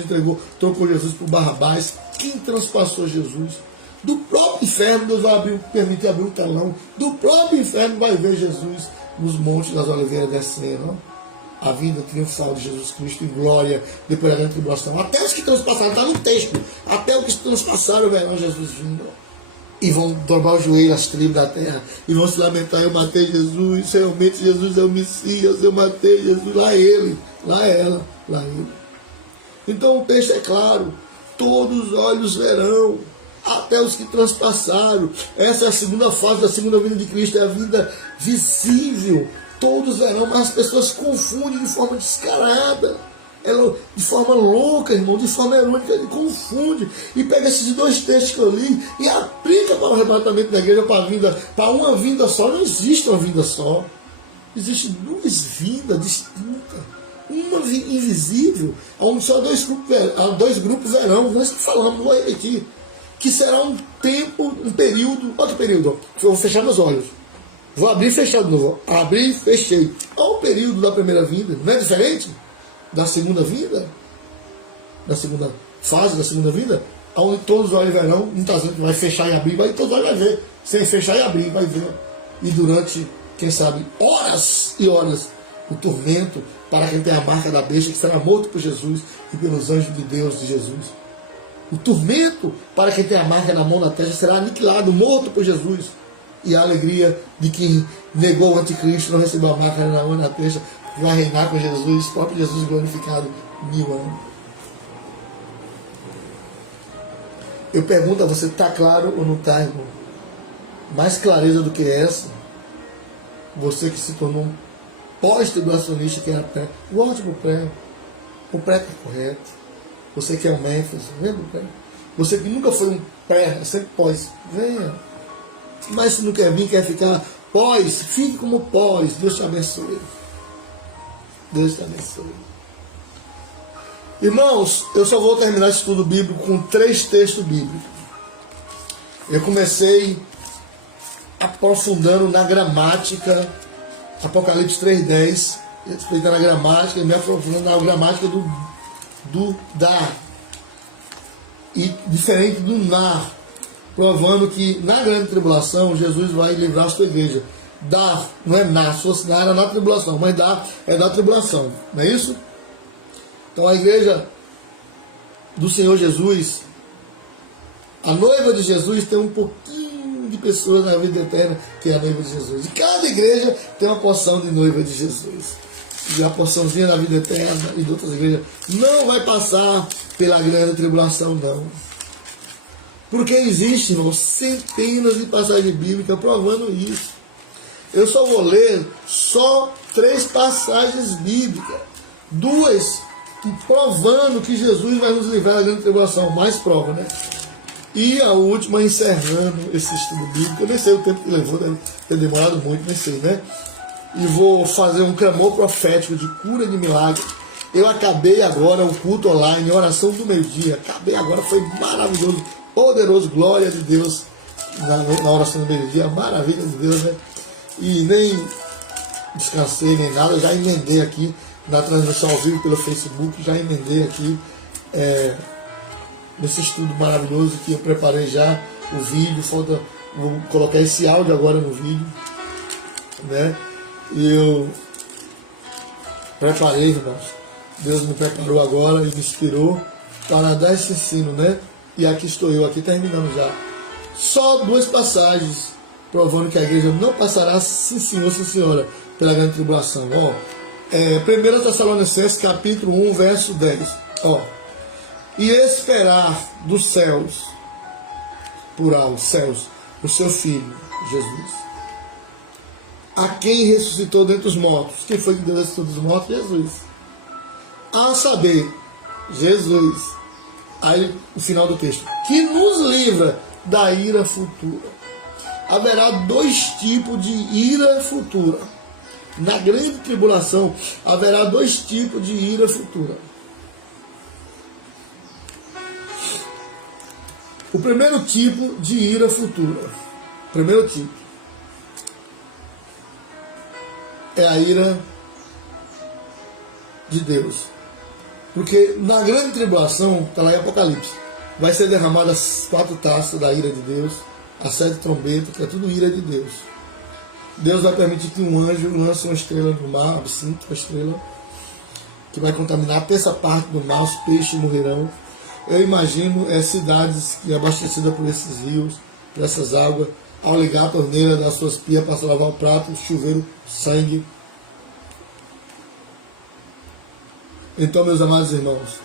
trocou Jesus por Barrabás. Quem transpassou Jesus? Do próprio inferno, Deus vai permitir abrir um telão. Do próprio inferno vai ver Jesus nos montes das oliveiras descendo. Ó. a vinda triunfal de Jesus Cristo em glória, depois da grande tribulação. Até os que transpassaram, está no texto, até os que transpassaram verão Jesus vindo. E vão dobrar o joelho às tribos da terra, e vão se lamentar: eu matei Jesus, realmente Jesus é o Messias, eu matei Jesus, lá ele, lá ela, lá ele. Então o texto é claro, todos os olhos verão, até os que transpassaram. Essa é a segunda fase da segunda vinda de Cristo, é a vida visível. Todos verão, mas as pessoas confundem de forma descarada, de forma louca, irmão, de forma erônica, ele confunde e pega esses dois textos que eu li e aplica para o arrebatamento da igreja, para uma vinda só. Não existe uma vinda só, existem duas vindas distintas, uma invisível, onde só dois grupos verão. Nós falamos, vou repetir, que será um tempo, um período, outro período. Eu vou fechar meus olhos, vou abrir e fechar de novo, abri e fechei. É o período da primeira vinda, não é diferente da segunda vinda, da segunda fase da segunda vinda, onde todos os olhos verão. Não está dizendo que vai fechar e abrir, mas todos os olhos vai ver, sem fechar e abrir, vai ver. E durante, quem sabe, horas e horas, o tormento para quem tem a marca da besta, que será morto por Jesus e pelos anjos de Deus de Jesus. O tormento para quem tem a marca na mão da testa será aniquilado, morto por Jesus. E a alegria de quem negou o anticristo, não recebeu a marca na mão da testa, vai reinar com Jesus, próprio Jesus glorificado 1000 anos. Eu pergunto a você, está claro ou não está, irmão? Mais clareza do que essa, você que se tornou um pós-tribulacionista, que é a pré, volte para o pré. O pré está correto. Você que é um Memphis, vem para o pré. Você que nunca foi um pré, é sempre pós, venha. Mas se não quer vir, quer ficar pós, fique como pós. Deus te abençoe. Deus te abençoe. Irmãos, eu só vou terminar esse estudo bíblico com 3 textos bíblicos. Eu comecei aprofundando na gramática, Apocalipse 3:10, explicando a gramática, e me aprofundando na gramática do dar. E diferente do nar, provando que na grande tribulação Jesus vai livrar a sua igreja. Dar não é nar, se fosse nar era na tribulação, mas dar é da tribulação, não é isso? Então a igreja do Senhor Jesus, a noiva de Jesus, tem um pouquinho de pessoas na vida eterna que é a noiva de Jesus. E cada igreja tem uma porção de noiva de Jesus. E a porçãozinha da vida eterna e de outras igrejas não vai passar pela grande tribulação, não. Porque existe, irmão, centenas de passagens bíblicas provando isso. Eu só vou ler só 3 passagens bíblicas. 2 provando que Jesus vai nos livrar da grande tribulação. Mais prova, né? E a última encerrando esse estudo bíblico. Eu nem sei o tempo que levou, deve ter demorado muito, nem sei, né? E vou fazer um clamor profético de cura de milagre. Eu acabei agora o culto online, oração do meio-dia. Acabei agora, foi maravilhoso, poderoso, glória de Deus na oração do meio-dia, maravilha de Deus, né? E nem descansei nem nada, já emendei aqui na transmissão ao vivo pelo Facebook, já emendei aqui nesse estudo maravilhoso que eu preparei já o vídeo, vou colocar esse áudio agora no vídeo, né? E eu preparei, irmãos, Deus me preparou agora e me inspirou para dar esse ensino, né? E aqui estou eu, aqui terminando já. Só 2 passagens provando que a igreja não passará, sim senhor, sim senhora, pela grande tribulação. 1 Tessalonicenses capítulo 1, verso 10. E esperar dos céus, plural, céus, o seu Filho, Jesus, a quem ressuscitou dentre os mortos. Quem foi que Deus ressuscitou dos mortos? Jesus. A saber, Jesus, aí o final do texto, que nos livra da ira futura. Haverá 2 tipos de ira futura. Na grande tribulação, haverá 2 tipos de ira futura. O primeiro tipo de ira futura, primeiro tipo, é a ira de Deus. Porque na grande tribulação, está lá em Apocalipse, vai ser derramada as 4 taças da ira de Deus, as 7 trombetas, que é tudo ira de Deus. Deus vai permitir que um anjo lance uma estrela no mar, absinto, uma estrela, que vai contaminar a terça parte do mar, os peixes morrerão. Eu imagino cidades que abastecidas por esses rios, por essas águas, ao ligar a torneira das suas pias para lavar o prato, chuveiro, sangue. Então, meus amados irmãos,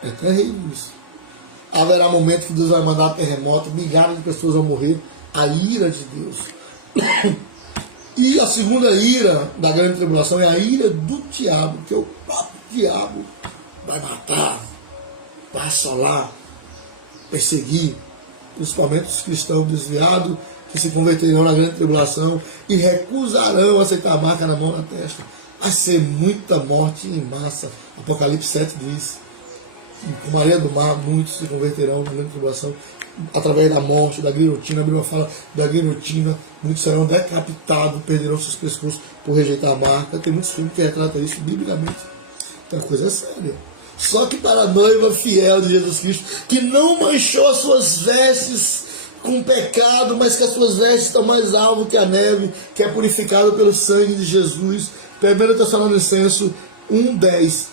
é terrível isso. Haverá momento que Deus vai mandar terremoto, milhares de pessoas vão morrer, a ira de Deus. E a segunda ira da grande tribulação é a ira do diabo, que é o próprio diabo vai matar, vai assolar, perseguir, principalmente os cristãos desviados que se converterão na grande tribulação e recusarão aceitar a marca na mão na testa. Vai ser muita morte em massa. Apocalipse 7 diz. Com Maria do Mar, muitos se converterão na grande tribulação através da morte, da guilhotina. A Bíblia fala da guilhotina. Muitos serão decapitados, perderão seus pescoços por rejeitar a marca. Tem muitos filmes que retratam isso biblicamente. Então, a coisa é séria. Só que para a noiva fiel de Jesus Cristo, que não manchou as suas vestes com pecado, mas que as suas vestes estão mais alvas que a neve, que é purificado pelo sangue de Jesus. 1 Tessalonicenses 1:10.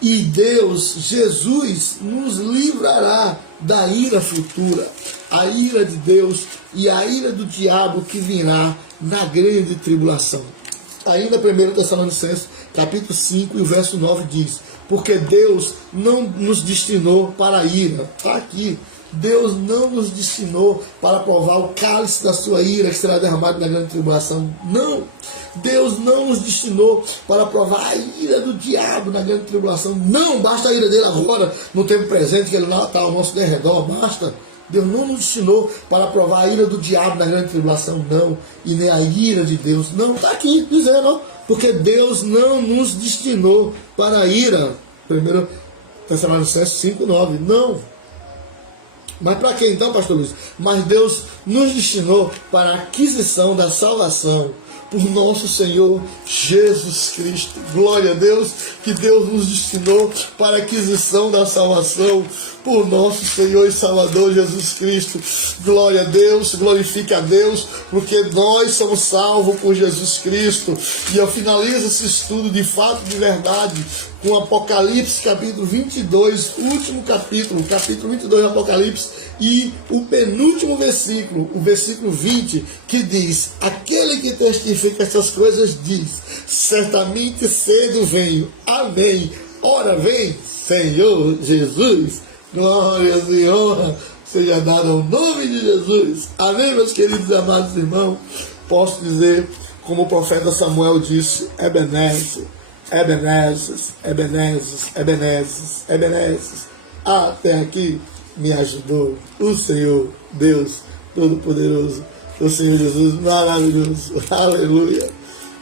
E Deus, Jesus, nos livrará da ira futura, a ira de Deus e a ira do diabo que virá na grande tribulação. Ainda 1 Tessalonicenses, capítulo 5, e o verso 9 diz: porque Deus não nos destinou para a ira. Está aqui. Deus não nos destinou para provar o cálice da sua ira que será derramado na grande tribulação. Não. Deus não nos destinou para provar a ira do diabo na grande tribulação. Não. Basta a ira dele agora, no tempo presente, que ele não está ao nosso derredor. Basta. Deus não nos destinou para provar a ira do diabo na grande tribulação. Não. E nem a ira de Deus. Não. Está aqui dizendo. Porque Deus não nos destinou para a ira. 1 Tessalonicenses 5:9. Não. Mas para quê então, pastor Luiz? Mas Deus nos destinou para a aquisição da salvação por nosso Senhor Jesus Cristo. Glória a Deus, que Deus nos destinou para a aquisição da salvação por nosso Senhor e Salvador Jesus Cristo. Glória a Deus, glorifique a Deus, porque nós somos salvos por Jesus Cristo. E eu finalizo esse estudo de fato, de verdade, com Apocalipse capítulo 22, último capítulo 22 do Apocalipse, e o penúltimo versículo, o versículo 20, que diz: aquele que testifica essas coisas diz: certamente cedo venho. Amém. Ora vem, Senhor Jesus. Glórias e honra seja dada ao nome de Jesus. Amém, meus queridos e amados irmãos. Posso dizer, como o profeta Samuel disse: Ebenezer, Ebenezer, Ebenezer, Ebenezer, Ebenezer. Até aqui me ajudou o Senhor, Deus Todo-Poderoso, o Senhor Jesus maravilhoso. Aleluia.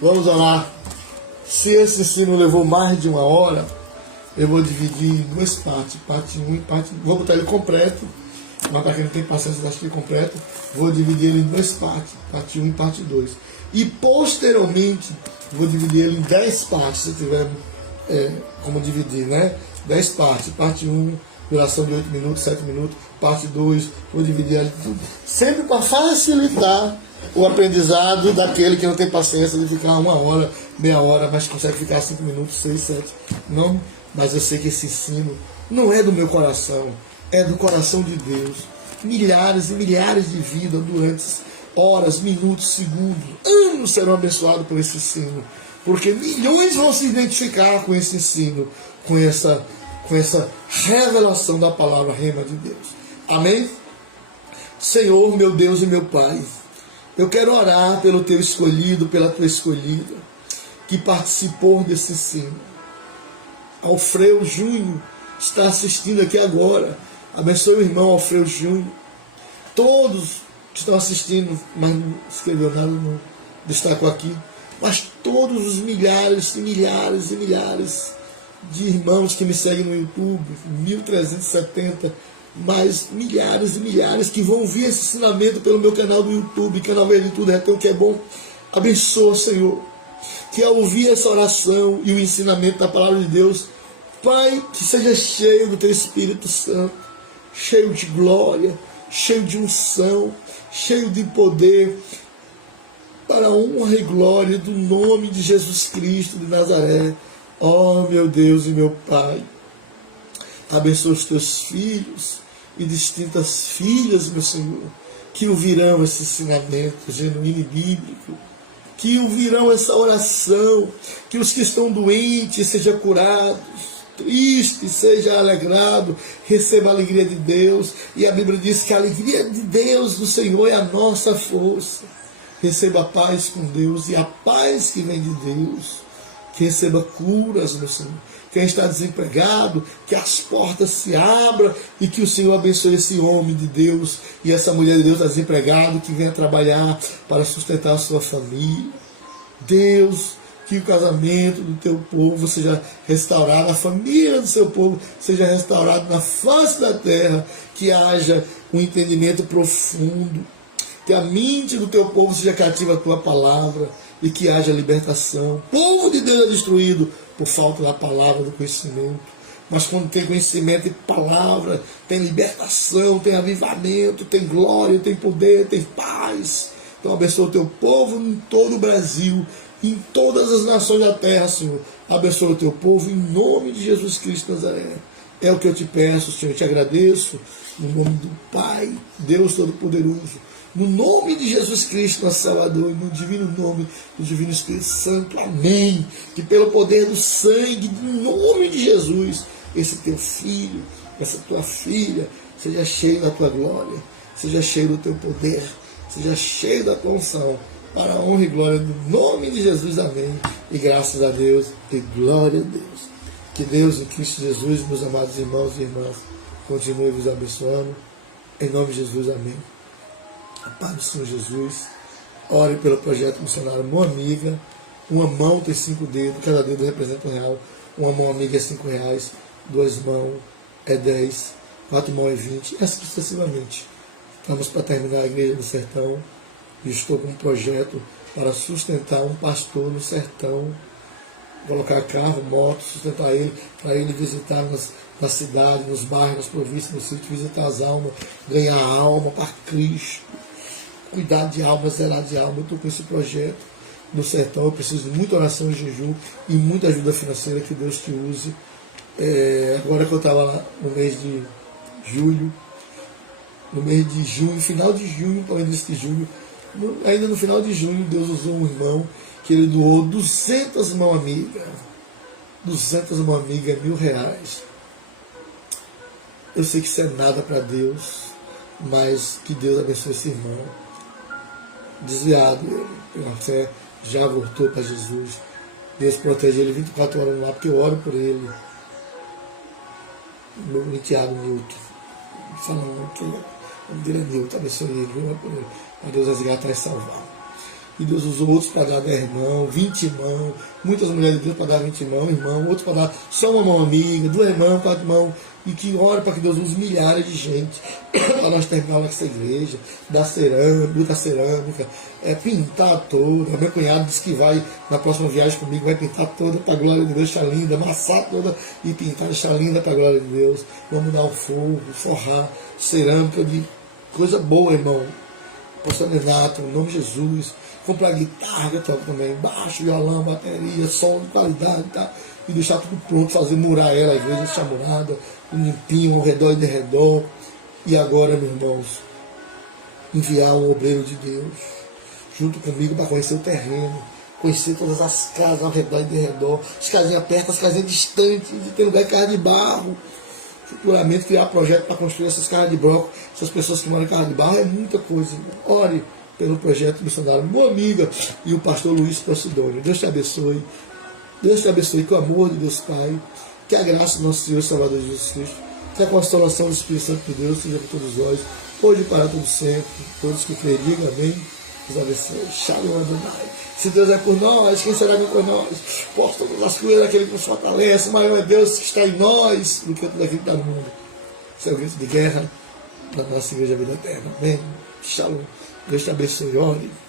Vamos orar. Se esse ensino levou mais de 1 hora, eu vou dividir em duas partes, parte 1 e parte 2. Vou botar ele completo, mas para quem não tem paciência de assistir completo, vou dividir ele em duas partes, parte 1 e parte 2. E posteriormente, vou dividir ele em 10 partes, se tiver como dividir, né? 10 partes, parte 1, duração de 8 minutos, 7 minutos, parte 2, vou dividir ele tudo. Sempre para facilitar o aprendizado daquele que não tem paciência de ficar 1 hora, meia hora, mas consegue ficar 5 minutos, 6, 7. Não. Mas eu sei que esse ensino não é do meu coração, é do coração de Deus. Milhares e milhares de vidas durante horas, minutos, segundos, anos serão abençoados por esse ensino. Porque milhões vão se identificar com esse ensino, com essa revelação da palavra rema de Deus. Amém? Senhor, meu Deus e meu Pai, eu quero orar pelo teu escolhido, pela tua escolhida, que participou desse ensino. Alfredo Júnior está assistindo aqui agora. Abençoe o irmão Alfredo Júnior. Todos que estão assistindo, mas não escreveu nada, não destaco aqui. Mas todos os milhares e milhares e milhares de irmãos que me seguem no YouTube, 1370, mais milhares e milhares que vão ver esse ensinamento pelo meu canal do YouTube, canal Verde Tudo Retão, que é bom. Abençoa, Senhor, que ao ouvir essa oração e o ensinamento da palavra de Deus, Pai, que seja cheio do teu Espírito Santo, cheio de glória, cheio de unção, cheio de poder, para a honra e glória do nome de Jesus Cristo de Nazaré. Oh, meu Deus e meu Pai, abençoa os teus filhos e distintas filhas, meu Senhor, que ouvirão esse ensinamento genuíno e bíblico, que ouvirão essa oração, que os que estão doentes sejam curados, triste seja alegrado, receba a alegria de Deus. E a Bíblia diz que a alegria de Deus, do Senhor, é a nossa força. Receba a paz com Deus e a paz que vem de Deus. Que receba curas, meu Senhor. Quem está desempregado, que as portas se abram e que o Senhor abençoe esse homem de Deus e essa mulher de Deus desempregado, que venha trabalhar para sustentar a sua família. Deus, que o casamento do teu povo seja restaurado, a família do seu povo seja restaurada na face da terra, que haja um entendimento profundo, que a mente do teu povo seja cativa à tua palavra e que haja libertação. O povo de Deus é destruído por falta da palavra, do conhecimento. Mas quando tem conhecimento e palavra, tem libertação, tem avivamento, tem glória, tem poder, tem paz. Então abençoa o teu povo em todo o Brasil, em todas as nações da terra, Senhor. Abençoa o teu povo em nome de Jesus Cristo de Nazaré. É o que eu te peço, Senhor. Eu te agradeço no nome do Pai, Deus Todo-Poderoso. No nome de Jesus Cristo, nosso Salvador, e no divino nome do Divino Espírito Santo. Amém. Que pelo poder do sangue, no nome de Jesus, esse teu filho, essa tua filha, seja cheio da tua glória, seja cheio do teu poder, seja cheio da tua unção, para a honra e glória do nome de Jesus. Amém. E graças a Deus e glória a Deus. Que Deus e Cristo Jesus, meus amados irmãos e irmãs, continue vos abençoando. Em nome de Jesus, amém. A paz do Senhor Jesus. Ore pelo projeto missionário Mão Amiga. Uma mão tem 5 dedos, cada dedo representa R$1. Uma mão amiga é R$5, 2 mãos é 10, 4 mãos é 20, e assim sucessivamente. Estamos para terminar a igreja do sertão e estou com um projeto para sustentar um pastor no sertão, colocar carro, moto, sustentar ele, para ele visitar na cidade, nos bairros, nas províncias, no sítio, visitar as almas, ganhar alma para Cristo, cuidar de alma, zerar de alma. Eu estou com esse projeto no sertão. Eu preciso de muita oração e jejum e muita ajuda financeira. Que Deus te use. Agora que eu estava lá no mês de julho, no mês de junho, final de junho, para o início de julho, ainda no final de junho, Deus usou um irmão que ele doou 200 mãos amigas. 200 mãos amigas é R$1.000. Eu sei que isso é nada para Deus, mas que Deus abençoe esse irmão. Desviado, ele, pela fé, já voltou para Jesus. Deus protege ele 24 horas lá, porque eu oro por ele. Meu enteado Nilton, falando que o nome dele é Nilton, abençoe ele, eu oro por ele, para Deus resgatar e salvar. E Deus usou outros para dar 10 mãos, 20 mãos, muitas mulheres de Deus para dar 20 mãos, irmão, outros para dar só uma mão amiga, 2 mãos, 4 mãos, e que ora para que Deus use milhares de gente para nós terminarmos essa igreja, da cerâmica, pintar toda. Meu cunhado disse que vai, na próxima viagem comigo, vai pintar toda para a glória de Deus, está linda, amassar toda e pintar, está linda para a glória de Deus. Vamos dar o fogo, forrar, cerâmica de coisa boa, irmão. Porcelanato, em nome de Jesus. Comprar guitarra, que eu toco também, baixo, violão, bateria, som de qualidade, tá? E deixar tudo pronto, fazer murar ela, a igreja deixar murada, limpinho, ao redor e de redor. E agora, meus irmãos, enviar um obreiro de Deus junto comigo para conhecer o terreno, conhecer todas as casas ao redor e de redor, as casinhas perto, as casinhas distantes, de ter lugar de casa de barro. Futuramente criar projeto para construir essas casas de bloco, essas pessoas que moram em casa de barro, é muita coisa, irmão. Ore pelo projeto missionário Mão Amiga e o pastor Luiz Procidônio. Deus te abençoe. Deus te abençoe com o amor de Deus Pai, que a graça do nosso Senhor e Salvador Jesus Cristo, que a consolação do Espírito Santo de Deus seja com todos nós, hoje e para todo sempre. Todos que crerem, digam amém. Deus abençoe. Shalom Adonai. Se Deus é por nós, quem será por nós? Posso todas as coisas daquele que nos fortalece. Maior é Deus que está em nós do que tudo aquilo que está no mundo. Esse é o grito de guerra da nossa Igreja Vida Eterna. Amém. Shalom. Deus te abençoe. Ore.